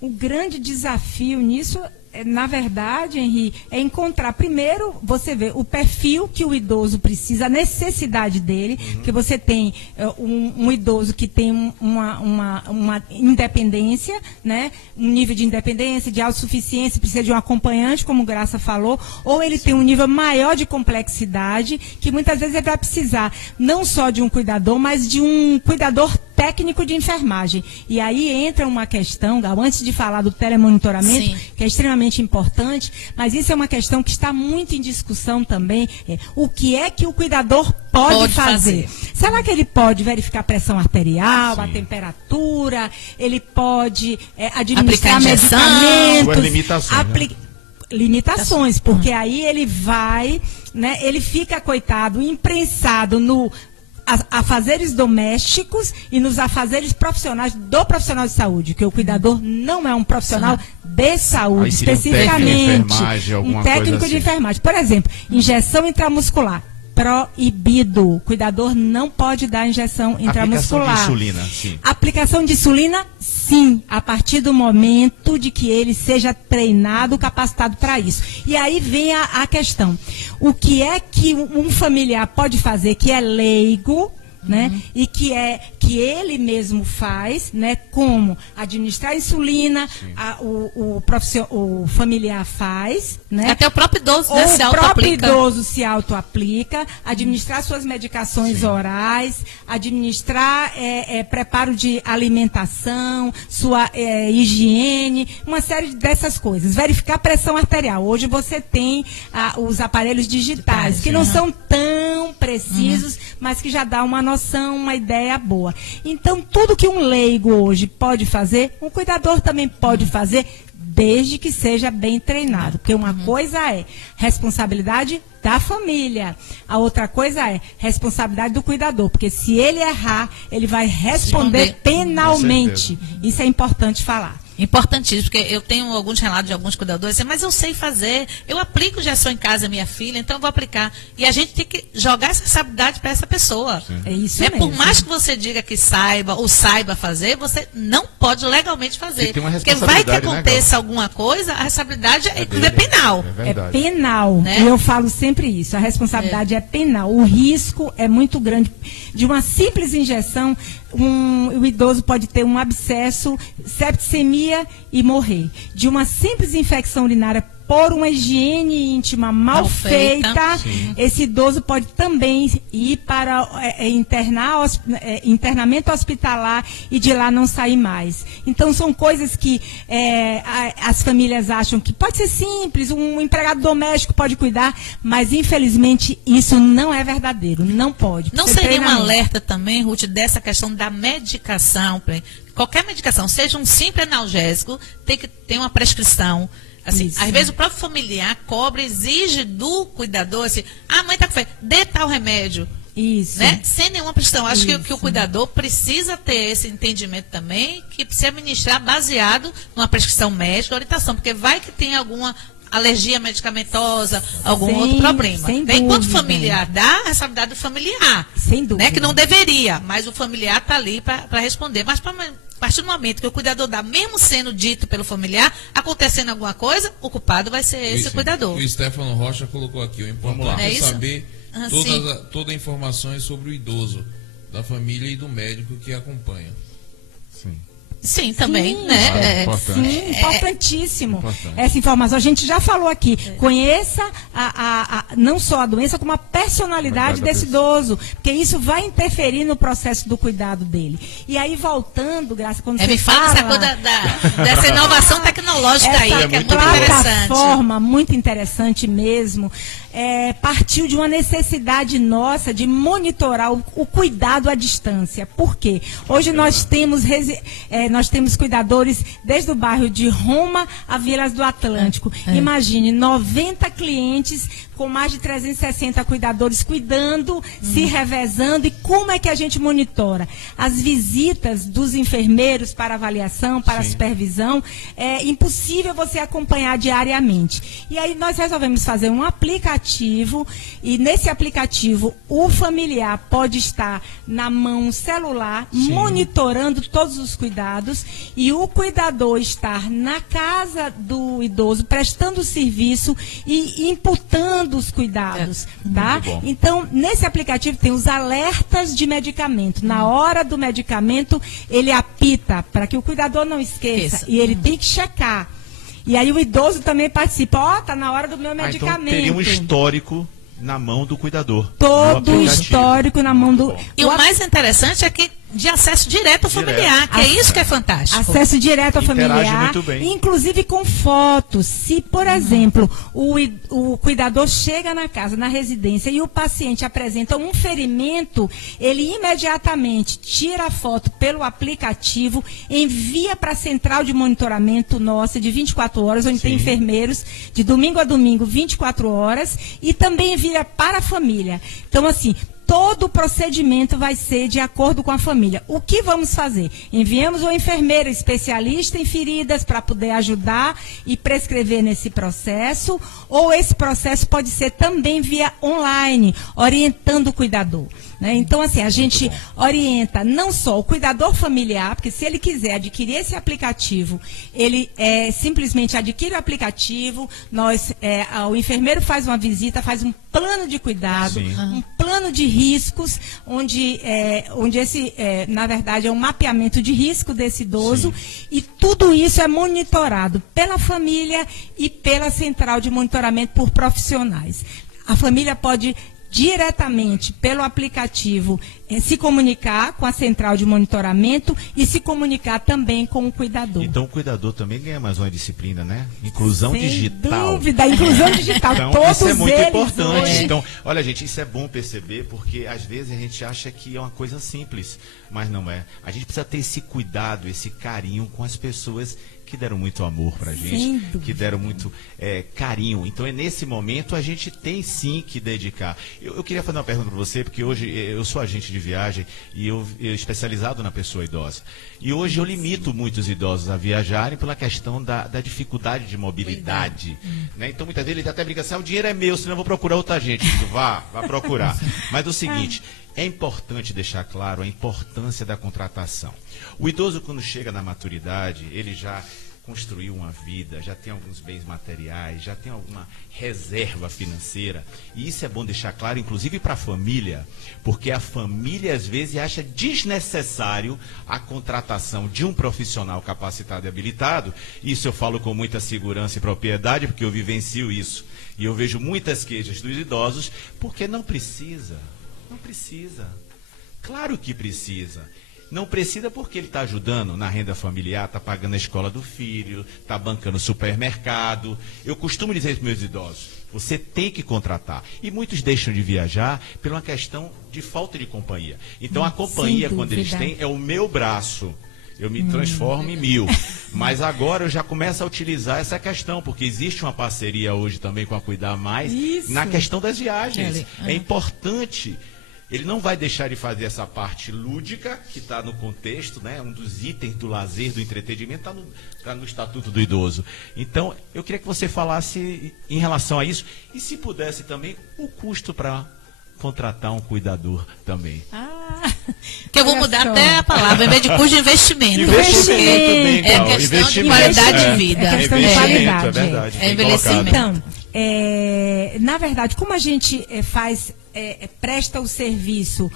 O grande desafio nisso, na verdade, Henri, é encontrar, primeiro, você vê o perfil que o idoso precisa, a necessidade dele, que você tem um idoso que tem uma independência, né? Um nível de independência, de autossuficiência, precisa de um acompanhante, como Graça falou, ou ele tem um nível maior de complexidade, que muitas vezes ele vai precisar não só de um cuidador, mas de um cuidador técnico de enfermagem. E aí entra uma questão, Gal, antes de falar do telemonitoramento, Sim. que é extremamente importante, mas isso é uma questão que está muito em discussão também. O que é que o cuidador pode fazer? Será que ele pode verificar a pressão arterial, Sim. a temperatura, ele pode administrar Aplicar injeção? medicamentos? Suas limitações, né? Limitações, porque aí ele vai, né, ele fica, coitado, imprensado no afazeres domésticos e nos afazeres profissionais do profissional de saúde, que o cuidador não é um profissional de saúde, Aí seria um técnico de especificamente. enfermagem, alguma Um técnico coisa de assim. enfermagem. Por exemplo, injeção intramuscular. Proibido. O cuidador não pode dar injeção Aplicação intramuscular. de insulina, sim. Aplicação de insulina, sim, a partir do momento de que ele seja treinado, capacitado para isso. E aí vem a questão. O que é que um familiar pode fazer que é leigo, né? E que ele mesmo faz, né? Como administrar insulina, o familiar faz, né? Até o próprio idoso, Ou né, se o próprio auto-aplica. idoso se auto-aplica, administrar suas medicações orais, administrar preparo de alimentação, sua higiene, uma série dessas coisas. Verificar a pressão arterial. Hoje você tem os aparelhos digitais, que não são tão precisos, mas que já dá uma noção, uma ideia boa. Então, tudo que um leigo hoje pode fazer, um cuidador também pode fazer, desde que seja bem treinado. Porque uma coisa é responsabilidade da família, a outra coisa é responsabilidade do cuidador. Porque se ele errar, ele vai responder Sim. penalmente. Com Isso é importante falar. Importantíssimo, porque eu tenho alguns relatos de alguns cuidadores dizendo, mas eu sei fazer, eu aplico injeção em casa, minha filha, então eu vou aplicar. E a gente tem que jogar essa responsabilidade para essa pessoa. É isso Né? mesmo. Por mais que você diga que saiba ou saiba fazer, você não pode legalmente fazer. E tem uma Porque vai que responsabilidade, né, aconteça Gal? alguma coisa, a responsabilidade é dele. penal. É É verdade. penal. Né? E eu falo sempre isso. A responsabilidade é penal. O risco é muito grande. De uma simples injeção, o idoso pode ter um abscesso, septicemia e morrer. De uma simples infecção urinária por uma higiene íntima mal feita, esse idoso pode também ir para internamento hospitalar e de lá não sair mais. Então, são coisas que as famílias acham que pode ser simples, um empregado doméstico pode cuidar, mas, infelizmente, isso não é verdadeiro, não pode. Não seria um alerta também, Ruth, dessa questão da medicação? Qualquer medicação, seja um simples analgésico, tem que ter uma prescrição. Assim, às vezes o próprio familiar cobra, exige do cuidador, assim, a mãe está com febre, dê tal remédio. Isso. Né? Sem nenhuma prescrição. Acho que o cuidador precisa ter esse entendimento também, que precisa administrar baseado numa prescrição médica, orientação, porque vai que tem alguma alergia medicamentosa, algum outro problema. Enquanto o familiar dá, a responsabilidade do familiar. Sem dúvida. Né? Que não deveria, mas o familiar está ali para responder. Mas a partir do momento que o cuidador dá, mesmo sendo dito pelo familiar, acontecendo alguma coisa, o culpado vai ser esse cuidador. O Stefano Rocha colocou aqui, o importante é saber todas as informações sobre o idoso, da família e do médico que acompanha. Sim, também, sim, né? Sim, importantíssimo. Essa informação, a gente já falou aqui. Conheça não só a doença, como a personalidade desse idoso, porque isso vai interferir no processo do cuidado dele. E aí, voltando, Graça, quando você me fala essa coisa dessa inovação tecnológica aí, que é muito interessante. Plataforma muito interessante mesmo. Partiu de uma necessidade nossa de monitorar o cuidado à distância. Por quê? Hoje nós temos cuidadores desde o bairro de Roma a Vilas do Atlântico. Imagine, 90 clientes com mais de 360 cuidadores cuidando, se revezando. E como é que a gente monitora? As visitas dos enfermeiros para avaliação, para supervisão, é impossível você acompanhar diariamente. E aí nós resolvemos fazer um aplicativo, e nesse aplicativo o familiar pode estar na mão celular, monitorando todos os cuidados, e o cuidador estar na casa do idoso, prestando serviço e imputando os cuidados, tá? Então, nesse aplicativo tem os alertas de medicamento. Na hora do medicamento, ele apita para que o cuidador não esqueça. E ele tem que checar. E aí o idoso também participa. Tá na hora do meu medicamento. Então teria um histórico na mão do cuidador. Todo o histórico na mão do... E o mais interessante é que de acesso direto ao familiar, que é isso que é fantástico. Acesso direto ao familiar, muito bem. Inclusive com fotos. Se, por exemplo, o cuidador chega na casa, na residência, e o paciente apresenta um ferimento, ele imediatamente tira a foto pelo aplicativo, envia para a central de monitoramento nossa de 24 horas, onde tem enfermeiros de domingo a domingo, 24 horas, e também envia para a família. Então, assim, todo o procedimento vai ser de acordo com a família. O que vamos fazer? Enviamos uma enfermeira especialista em feridas para poder ajudar e prescrever nesse processo, ou esse processo pode ser também via online, orientando o cuidador. Né? Então, assim, a gente orienta não só o cuidador familiar, porque se ele quiser adquirir esse aplicativo, ele simplesmente adquire o aplicativo, o enfermeiro faz uma visita, faz um plano de cuidado, um plano de riscos, onde esse, na verdade, é um mapeamento de risco desse idoso, e tudo isso é monitorado pela família e pela central de monitoramento por profissionais. A família pode diretamente pelo aplicativo se comunicar com a central de monitoramento e se comunicar também com o cuidador. Então o cuidador também ganha mais uma disciplina, né? Inclusão Sem digital. Dúvida, inclusão digital. Então, todos isso é muito eles importante. hoje. Então, olha, gente, isso é bom perceber, porque às vezes a gente acha que é uma coisa simples, mas não é. A gente precisa ter esse cuidado, esse carinho com as pessoas que deram muito amor pra gente, que deram muito carinho. Então, nesse momento, a gente tem sim que dedicar. Eu queria fazer uma pergunta para você, porque hoje eu sou agente de viagem e eu especializado na pessoa idosa. E hoje eu limito muitos idosos a viajarem pela questão da dificuldade de mobilidade. Né? Então, muitas vezes ele até briga assim, o dinheiro é meu, senão eu vou procurar outra gente. Eu digo, vá procurar. Mas é o seguinte... É importante deixar claro a importância da contratação. O idoso, quando chega na maturidade, ele já construiu uma vida, já tem alguns bens materiais, já tem alguma reserva financeira. E isso é bom deixar claro, inclusive para a família, porque a família às vezes acha desnecessário a contratação de um profissional capacitado e habilitado. Isso eu falo com muita segurança e propriedade, porque eu vivencio isso. E eu vejo muitas queixas dos idosos, porque não precisa. Não precisa. Claro que precisa. Não precisa porque ele está ajudando na renda familiar, está pagando a escola do filho, está bancando o supermercado. Eu costumo dizer para os meus idosos, você tem que contratar. E muitos deixam de viajar por uma questão de falta de companhia. Então a companhia, quando eles têm, é o meu braço. Eu me transformo em 1000. Mas agora eu já começo a utilizar essa questão, porque existe uma parceria hoje também com a Cuidar Mais na questão das viagens. É importante. Ele não vai deixar de fazer essa parte lúdica, que está no contexto, né? Um dos itens do lazer, do entretenimento, está no Estatuto do Idoso. Então, eu queria que você falasse em relação a isso, e se pudesse também, o custo para contratar um cuidador também. Que eu vou mudar até a palavra, em vez de custo de investimento. Investimento. É questão de qualidade de vida. É questão de qualidade. É verdade. É envelhecimento. Então, na verdade, como a gente presta o serviço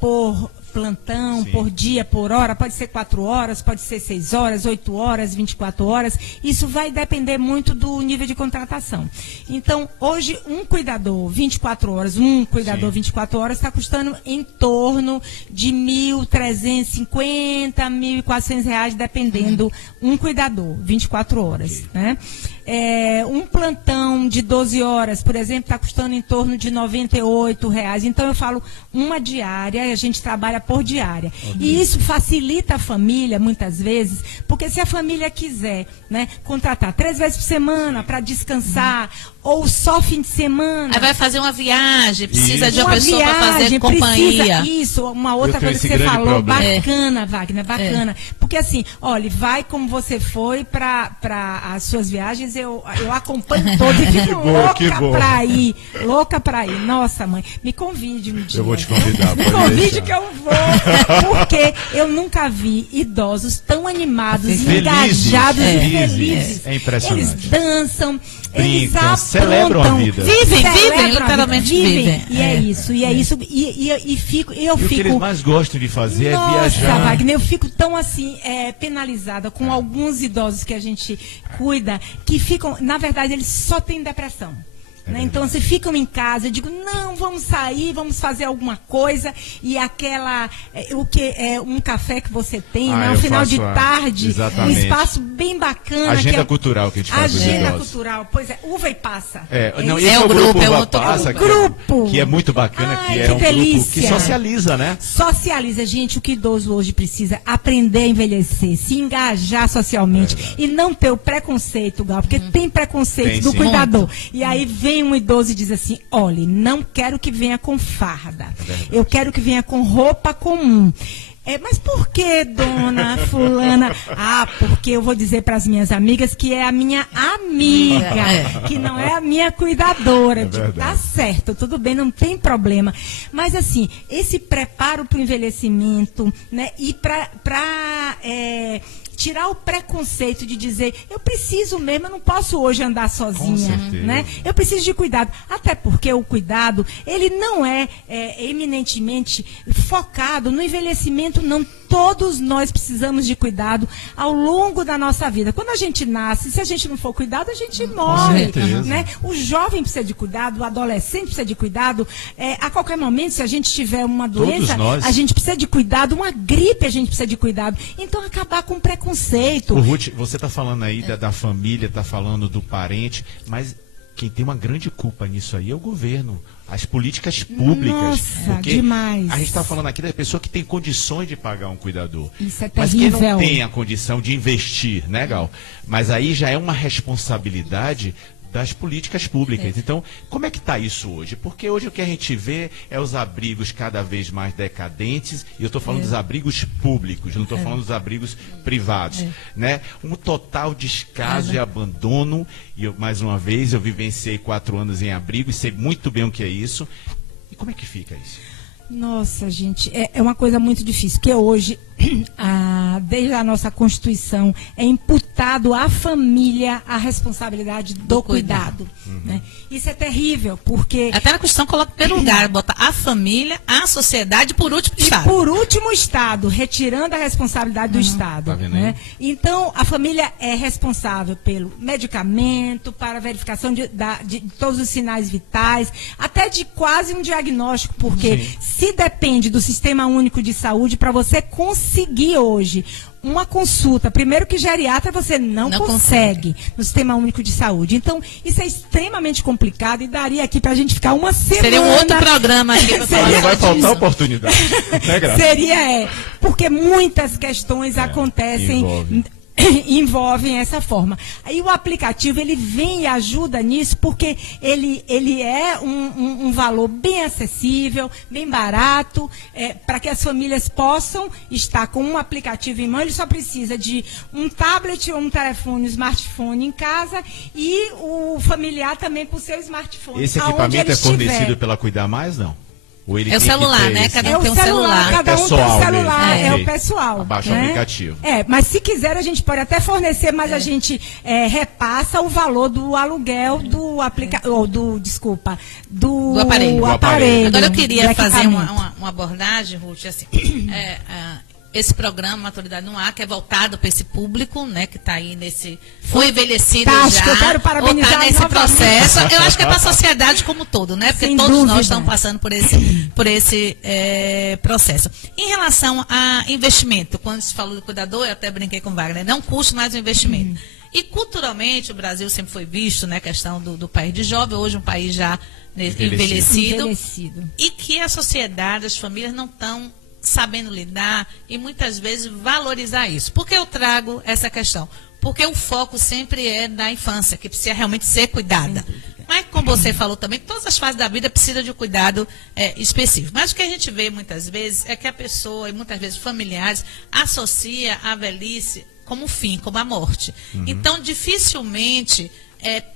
por plantão, por dia, por hora, pode ser 4 horas, pode ser 6 horas, 8 horas, 24 horas, isso vai depender muito do nível de contratação. Então, hoje, um cuidador 24 horas, 24 horas está custando em torno de R$1.350, R$1.400, dependendo, um cuidador, 24 horas, né? Um plantão de 12 horas, por exemplo, está custando em torno de R$98. Então, eu falo uma diária, a gente trabalha por diária. E isso facilita a família, muitas vezes, porque se a família quiser, né, contratar 3 vezes por semana para descansar, ou só fim de semana. Aí vai fazer uma viagem, precisa de uma pessoa para fazer companhia. Isso, uma outra coisa que você falou, bacana, Wagner, bacana. Porque assim, olha, vai como você foi para as suas viagens, eu acompanho todas e fico louca para ir. Nossa, mãe, me convide um dia. Eu vou te convidar. Me convide que eu vou, porque eu nunca vi idosos tão animados, engajados e felizes. É impressionante. Eles dançam, eles celebram a vida. Vivem, literalmente vivem. E é isso. E o que eles mais gostam de fazer é viajar. Nossa, Wagner, eu fico tão assim, penalizada com alguns idosos que a gente cuida, que ficam, na verdade, eles só têm depressão. Né? Então, se ficam em casa, eu digo, não, vamos sair, vamos fazer alguma coisa, e aquela, um café que você tem, né? Um final de tarde, um espaço bem bacana. Agenda cultural que a gente faz. Agenda cultural, pois é, uva e passa. Esse é o grupo Uva Passa, que é muito bacana, que é um grupo que socializa, né? Socializa, gente, o que idoso hoje precisa, aprender a envelhecer, se engajar socialmente, e não ter o preconceito, Gal, porque tem preconceito do cuidador. E aí vem um idoso e diz assim, olha, não quero que venha com farda, eu quero que venha com roupa comum. Mas por que, dona fulana? Porque eu vou dizer para as minhas amigas que é a minha amiga, que não é a minha cuidadora. Tá certo, tudo bem, não tem problema. Mas assim, esse preparo para o envelhecimento, né, e para tirar o preconceito de dizer, eu preciso mesmo, eu não posso hoje andar sozinha, né? Eu preciso de cuidado. Até porque o cuidado, ele não é eminentemente focado no envelhecimento, não. Todos nós precisamos de cuidado ao longo da nossa vida. Quando a gente nasce, se a gente não for cuidado, a gente morre, né? O jovem precisa de cuidado, o adolescente precisa de cuidado. A qualquer momento, se a gente tiver uma doença, a gente precisa de cuidado, uma gripe a gente precisa de cuidado. Então, acabar com o preconceito. Ruth, você está falando aí da família, está falando do parente, mas quem tem uma grande culpa nisso aí é o governo. As políticas públicas. Nossa, porque demais. A gente está falando aqui da pessoa que tem condições de pagar um cuidador. Isso é mas terrível. quem não tem a condição de investir, né, Gal? Mas aí já é uma responsabilidade das políticas públicas. Então, como é que está isso hoje? Porque hoje o que a gente vê é os abrigos cada vez mais decadentes, e eu estou falando dos abrigos públicos, não estou falando dos abrigos privados, né? Um total descaso e abandono, e mais uma vez, eu vivenciei 4 anos em abrigo e sei muito bem o que é isso. E como é que fica isso? Nossa, gente, é uma coisa muito difícil, porque hoje desde a nossa Constituição, é imputado à família a responsabilidade do cuidado. Né? Isso é terrível, porque... Até na Constituição coloca em primeiro lugar, bota a família, a sociedade e por último o Estado. Por último o Estado, retirando a responsabilidade do Estado. Tá vendo Né? Então, a família é responsável pelo medicamento, para a verificação de todos os sinais vitais, até de quase um diagnóstico, porque se depende do Sistema Único de Saúde, para você conseguir hoje uma consulta, primeiro que geriatra você não consegue no Sistema Único de Saúde. Então, isso é extremamente complicado e daria aqui para a gente ficar uma semana... Seria um outro programa aqui. Não vai faltar oportunidade. Né, Graça? Seria, porque muitas questões acontecem... envolvem essa forma. Aí o aplicativo, ele vem e ajuda nisso, porque ele é um valor bem acessível, bem barato, para que as famílias possam estar com um aplicativo em mão. Ele só precisa de um tablet ou um telefone, um smartphone em casa, e o familiar também com o seu smartphone. Esse equipamento é fornecido pela Cuidar Mais, não? É o celular, né? Cada um tem um celular. Cada um tem um celular, é o pessoal. Abaixa o aplicativo. Mas se quiser, a gente pode até fornecer, mas a gente repassa o valor do aluguel do aparelho. Agora eu queria fazer uma abordagem, Ruth, assim. Esse programa Maturidade no Ar, que é voltado para esse público, né, que está aí foi envelhecido já, eu quero parabenizar ou tá nesse processo. Eu acho que é para a sociedade como um todo, né, porque todos nós estamos passando por esse processo. Em relação a investimento, quando se falou do cuidador, eu até brinquei com o Wagner, não custa mais o investimento. E culturalmente o Brasil sempre foi visto, né, questão do país de jovem, hoje um país já envelhecido. E que a sociedade, as famílias não estão sabendo lidar e muitas vezes valorizar isso. Por que eu trago essa questão? Porque o foco sempre é da infância, que precisa realmente ser cuidada. Mas, como você falou também, todas as fases da vida precisam de um cuidado específico. Mas o que a gente vê muitas vezes é que a pessoa, e muitas vezes familiares, associa a velhice como fim, como a morte. Então, dificilmente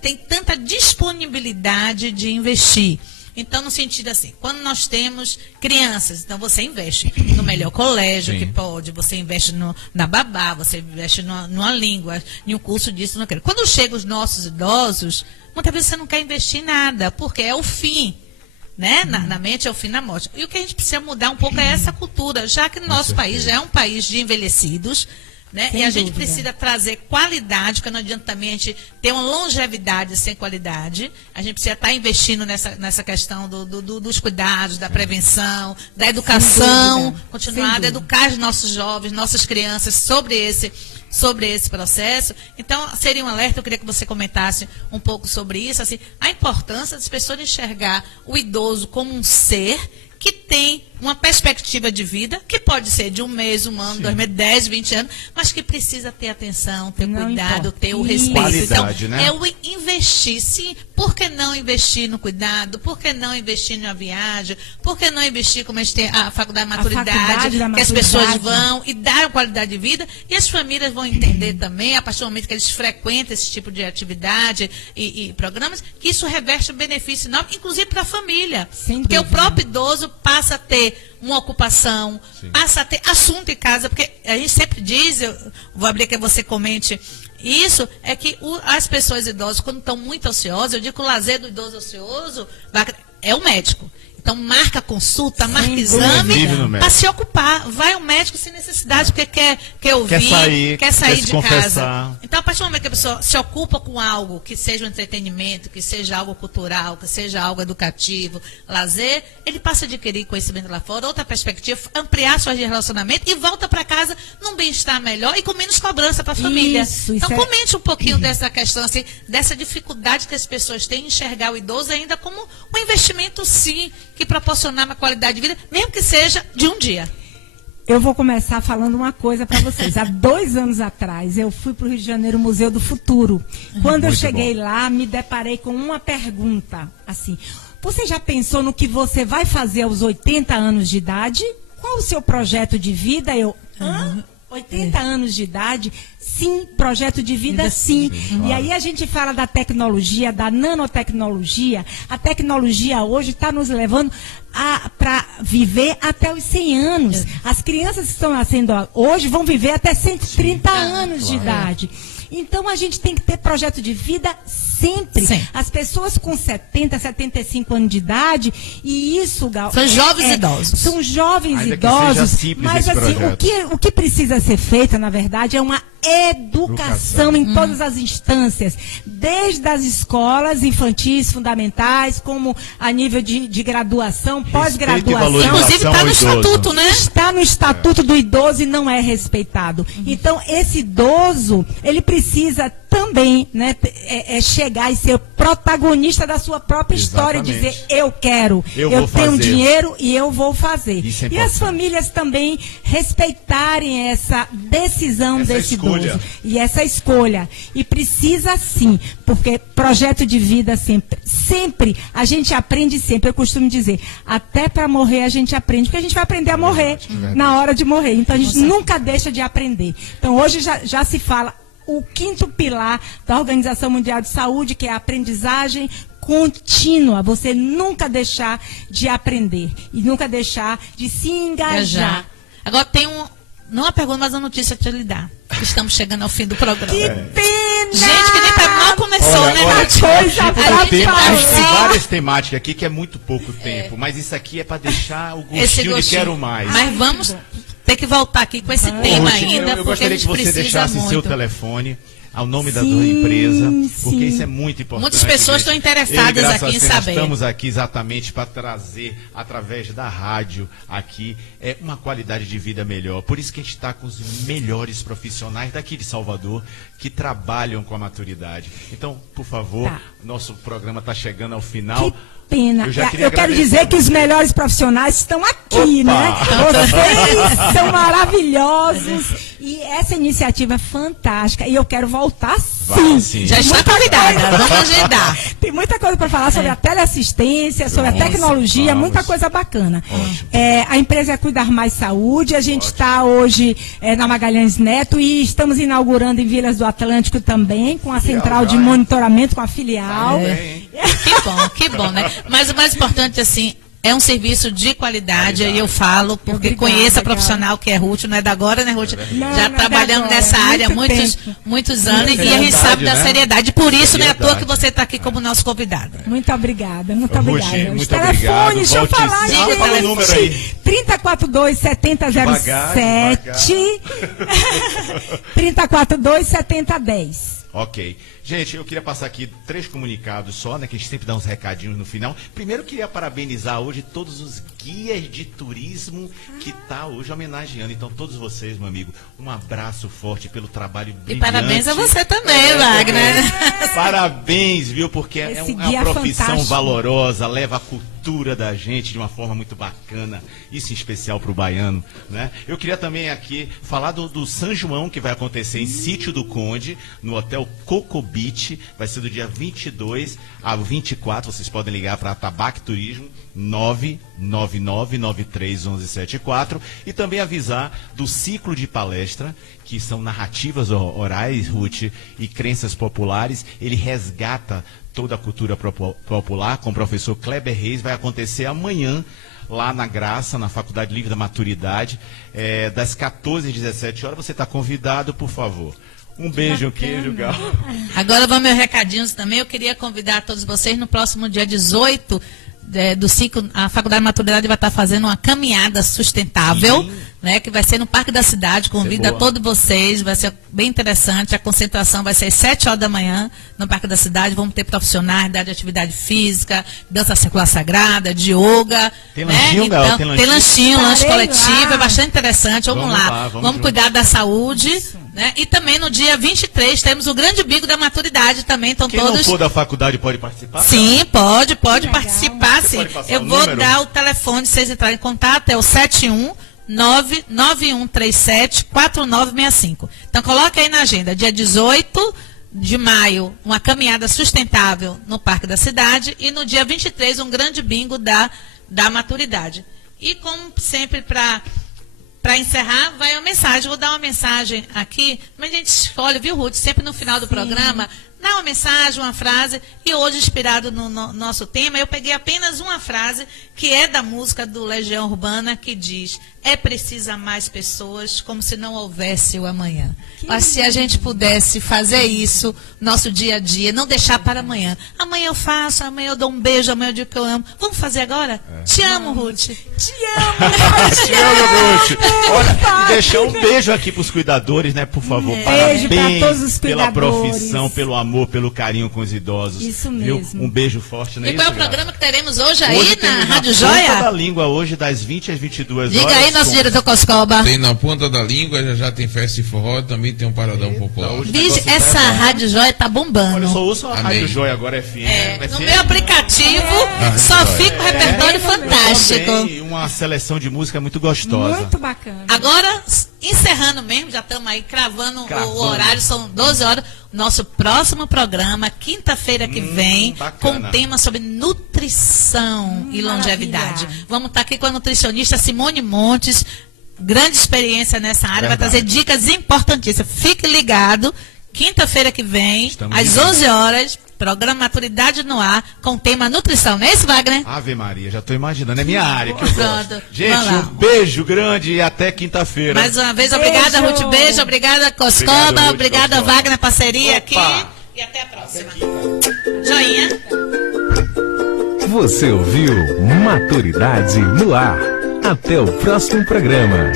tem tanta disponibilidade de investir. Então, no sentido assim, quando nós temos crianças, então você investe no melhor colégio que pode, você investe na babá, você investe numa língua, em um curso disso, não quero. Quando chegam os nossos idosos, muitas vezes você não quer investir em nada, porque é o fim, né? Na mente é o fim da morte. E o que a gente precisa mudar um pouco é essa cultura, já que no nosso país já é um país de envelhecidos, né? E a gente precisa trazer qualidade, porque não adianta também a gente ter uma longevidade sem qualidade. A gente precisa estar investindo nessa questão dos cuidados, da prevenção, da educação, continuar a educar os nossos jovens, nossas crianças sobre esse processo. Então, seria um alerta, eu queria que você comentasse um pouco sobre isso, assim, a importância das pessoas enxergar o idoso como um ser que tem uma perspectiva de vida, que pode ser de um mês, um ano, 2 meses, 10, 20 anos, mas que precisa ter atenção, ter cuidado, ter o respeito. Qualidade, então, né? é o investir, sim. Por que não investir no cuidado? Por que não investir na viagem? Por que não investir, como a gente tem a faculdade de maturidade, que as pessoas vão e dar qualidade de vida, e as famílias vão entender também, a partir do momento que eles frequentam esse tipo de atividade e programas, que isso reverte um benefício enorme, inclusive para a família. Porque o próprio idoso passa a ter uma ocupação, passa a ter assunto em casa, porque a gente sempre diz, eu vou abrir que você comente isso, é que as pessoas idosas, quando estão muito ociosas, eu digo que o lazer do idoso ocioso é o médico. Então, marca consulta, marca exame para se ocupar. Vai ao médico sem necessidade, porque quer ouvir, quer sair de casa. Então, a partir do momento que a pessoa se ocupa com algo, que seja um entretenimento, que seja algo cultural, que seja algo educativo, lazer, ele passa a adquirir conhecimento lá fora, outra perspectiva, ampliar suas relacionamentos e volta para casa num bem-estar melhor e com menos cobrança para a família. Então, comente um pouquinho dessa questão, assim, dessa dificuldade que as pessoas têm em enxergar o idoso ainda como um investimento, sim, que proporcionar uma qualidade de vida, mesmo que seja de um dia. Eu vou começar falando uma coisa para vocês. Há 2 anos atrás, eu fui para o Rio de Janeiro, Museu do Futuro. Quando eu cheguei lá, me deparei com uma pergunta, assim, você já pensou no que você vai fazer aos 80 anos de idade? Qual o seu projeto de vida? 80 anos de idade, sim, projeto de vida, sim. claro. E aí a gente fala da tecnologia, da nanotecnologia. A tecnologia hoje está nos levando para viver até os 100 anos. As crianças que estão nascendo hoje vão viver até 130 anos de idade. Então, a gente tem que ter projeto de vida sempre. Sim. As pessoas com 70, 75 anos de idade, e isso, Gal... São jovens idosos. São jovens Ainda que idosos, seja simples mas esse assim, projeto. o que precisa ser feito, na verdade, é uma educação em todas as instâncias, desde as escolas infantis, fundamentais, como a nível de graduação, pós-graduação. Inclusive está no estatuto, né? Está no estatuto do idoso e não é respeitado. Então, esse idoso, ele precisa também, né, chegar e ser protagonista da sua própria história, Exatamente. dizer, eu quero, Eu eu vou tenho fazer. dinheiro e eu vou fazer. Isso é E as importante. famílias também respeitarem essa decisão Essa desse escolha. idoso. E essa escolha. E precisa sim, porque projeto de vida sempre, a gente aprende sempre, eu costumo dizer, até para morrer a gente aprende, porque a gente vai aprender a morrer na hora de morrer. Então a gente nunca deixa de aprender. Então hoje já se fala o 5º pilar da Organização Mundial de Saúde, que é a aprendizagem contínua, você nunca deixar de aprender e nunca deixar de se engajar. Agora tem não uma pergunta, mas uma notícia para lhe dar. Estamos chegando ao fim do programa. Que pena! Gente, que nem mal começou, né, Nath? Tem passou. várias temáticas aqui que é muito pouco tempo, mas isso aqui é para deixar o gostinho de quero mais. Mas vamos ter que voltar aqui com esse tema Ruth, ainda, eu porque a gostaria gente que você precisa deixasse muito. seu telefone ao nome da tua empresa, porque sim. isso é muito importante. Muitas pessoas estão interessadas Graças aqui em a Deus, saber. Nós estamos aqui exatamente para trazer, através da rádio, aqui, uma qualidade de vida melhor. Por isso que a gente está com os melhores profissionais daqui de Salvador, que trabalham com a maturidade. Então, por favor, nosso programa está chegando ao final. Que pena. Eu quero dizer que os melhores profissionais estão aqui, Opa! né? Vocês são maravilhosos. E essa iniciativa é fantástica. E eu quero voltar sim. Já está convidada, vamos agendar. Tem muita coisa para falar sobre a teleassistência, sobre a tecnologia, muita coisa bacana. A empresa é Cuidar Mais Saúde. A gente está hoje na Magalhães Neto e estamos inaugurando em Vilas do Atlântico também, com a central de monitoramento, com a filial. Que bom, né? Mas o mais importante, assim, é um serviço de qualidade, e eu falo, porque conheço a profissional que é Ruth, não é da agora, né, Ruth? Já trabalhando nessa área há muitos anos, e a gente sabe da seriedade. Por isso, não é à toa que você está aqui como nosso convidado. Muito obrigada, muito obrigada. Ruth, muito Os telefones, obrigado. deixa eu falar, gente. Fala o número aí. 3042-7007. 3042-7010. Ok. Gente, eu queria passar aqui 3 comunicados só, né? Que a gente sempre dá uns recadinhos no final. Primeiro, eu queria parabenizar hoje todos os guias de turismo que está hoje homenageando. Então, todos vocês, meu amigo, um abraço forte pelo trabalho brilhante. E parabéns a você também, Wagner. Parabéns, viu? Porque é uma profissão fantástico. valorosa, leva a cultura da gente de uma forma muito bacana. Isso em especial para o baiano, né? Eu queria também aqui falar do São João, que vai acontecer em Sítio do Conde, no Hotel Coco Beach. Vai ser do dia 22 a 24. Vocês podem ligar para a Tabac Turismo, 999931174. E também avisar do ciclo de palestra, que são narrativas orais, Ruth, e crenças populares. Ele resgata toda a cultura popular com o professor Kleber Reis. Vai acontecer amanhã, lá na Graça, na Faculdade Livre da Maturidade, das 14 às 17 horas. Você está convidado, por favor. Um beijo, um queijo, Gal. Agora vão meus recadinhos também. Eu queria convidar todos vocês no próximo dia 18 do 5, a Faculdade de Maturidade vai estar fazendo uma caminhada sustentável, né, que vai ser no Parque da Cidade. Convido a todos vocês, vai ser bem interessante. A concentração vai ser às 7 horas da manhã no Parque da Cidade. Vamos ter profissionais da área de atividade física, dança circular sagrada, de yoga. Tem lanchinho, Gal? Então, tem lanchinho, lanche coletivo, lá. é bastante interessante. Vamos lá. Vamos cuidar da saúde. Né? E também no dia 23 temos o grande bingo da maturidade também. Então, quem todos... não for da faculdade pode participar? Sim, pode participar, sim. Eu vou número? dar o telefone, vocês entrarem em contato, é o 71991374965. Então coloca aí na agenda, dia 18 de maio, uma caminhada sustentável no Parque da Cidade, e no dia 23 um grande bingo da maturidade. E como sempre, para Para encerrar, vai uma mensagem. Vou dar uma mensagem aqui, mas a gente escolhe, viu, Ruth? Sempre no final do programa, dá uma mensagem, uma frase. E hoje, inspirado no nosso tema, eu peguei apenas uma frase que é da música do Legião Urbana, que diz: é preciso amar as pessoas como se não houvesse o amanhã. Mas se a gente pudesse fazer isso, nosso dia a dia, não deixar para amanhã. Amanhã eu faço, amanhã eu dou um beijo, amanhã eu digo que eu amo. Vamos fazer agora? Te amo, Ruth. Te amo. Te amo, Ruth. Olha, deixar um beijo aqui para os cuidadores, né, por favor. Beijo para Parabéns todos os pela cuidadores. profissão, pelo amor, pelo carinho com os idosos. Isso Viu? mesmo. Um beijo forte, né? E qual é o programa que teremos hoje aí Hoje na Rádio Ponta da Joia? Língua, hoje das 20 às 22 horas. Diga aí, nosso diretor Coscoba. Tem na Ponta da Língua, já tem festa e forró, também tem um paradão popular. Bicho, essa Rádio Joia tá bombando. Olha, eu só ouço a Amém. Rádio Joia agora FM. No meu aplicativo só fica um repertório fantástico. Também uma seleção de música muito gostosa. Muito bacana. Agora, encerrando mesmo, já estamos aí cravando o horário, são 12 horas. Nosso próximo programa, quinta-feira que vem, bacana. com tema sobre nutrição e longevidade. Maravilha. Vamos estar aqui com a nutricionista Simone Montes, grande experiência nessa área, vai trazer dicas importantíssimas. Fique ligado, quinta-feira que vem, Estamos às ligados. 11 horas, programa Maturidade no Ar, com tema nutrição. Não é isso, Wagner? Ave Maria, já estou imaginando, é minha área que eu Pronto, gosto. Gente, vamos lá. um beijo grande e até quinta-feira. Mais uma vez, obrigada, Beijo. Ruth. Beijo, obrigada, Coscoba, Obrigado, Ruth obrigada, Coscoba. Wagner, parceria aqui. Opa. E até a próxima. Joinha. Você ouviu Maturidade no Ar. Até o próximo programa.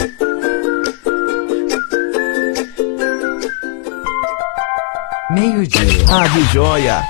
Meio-dia. Rádio Joia.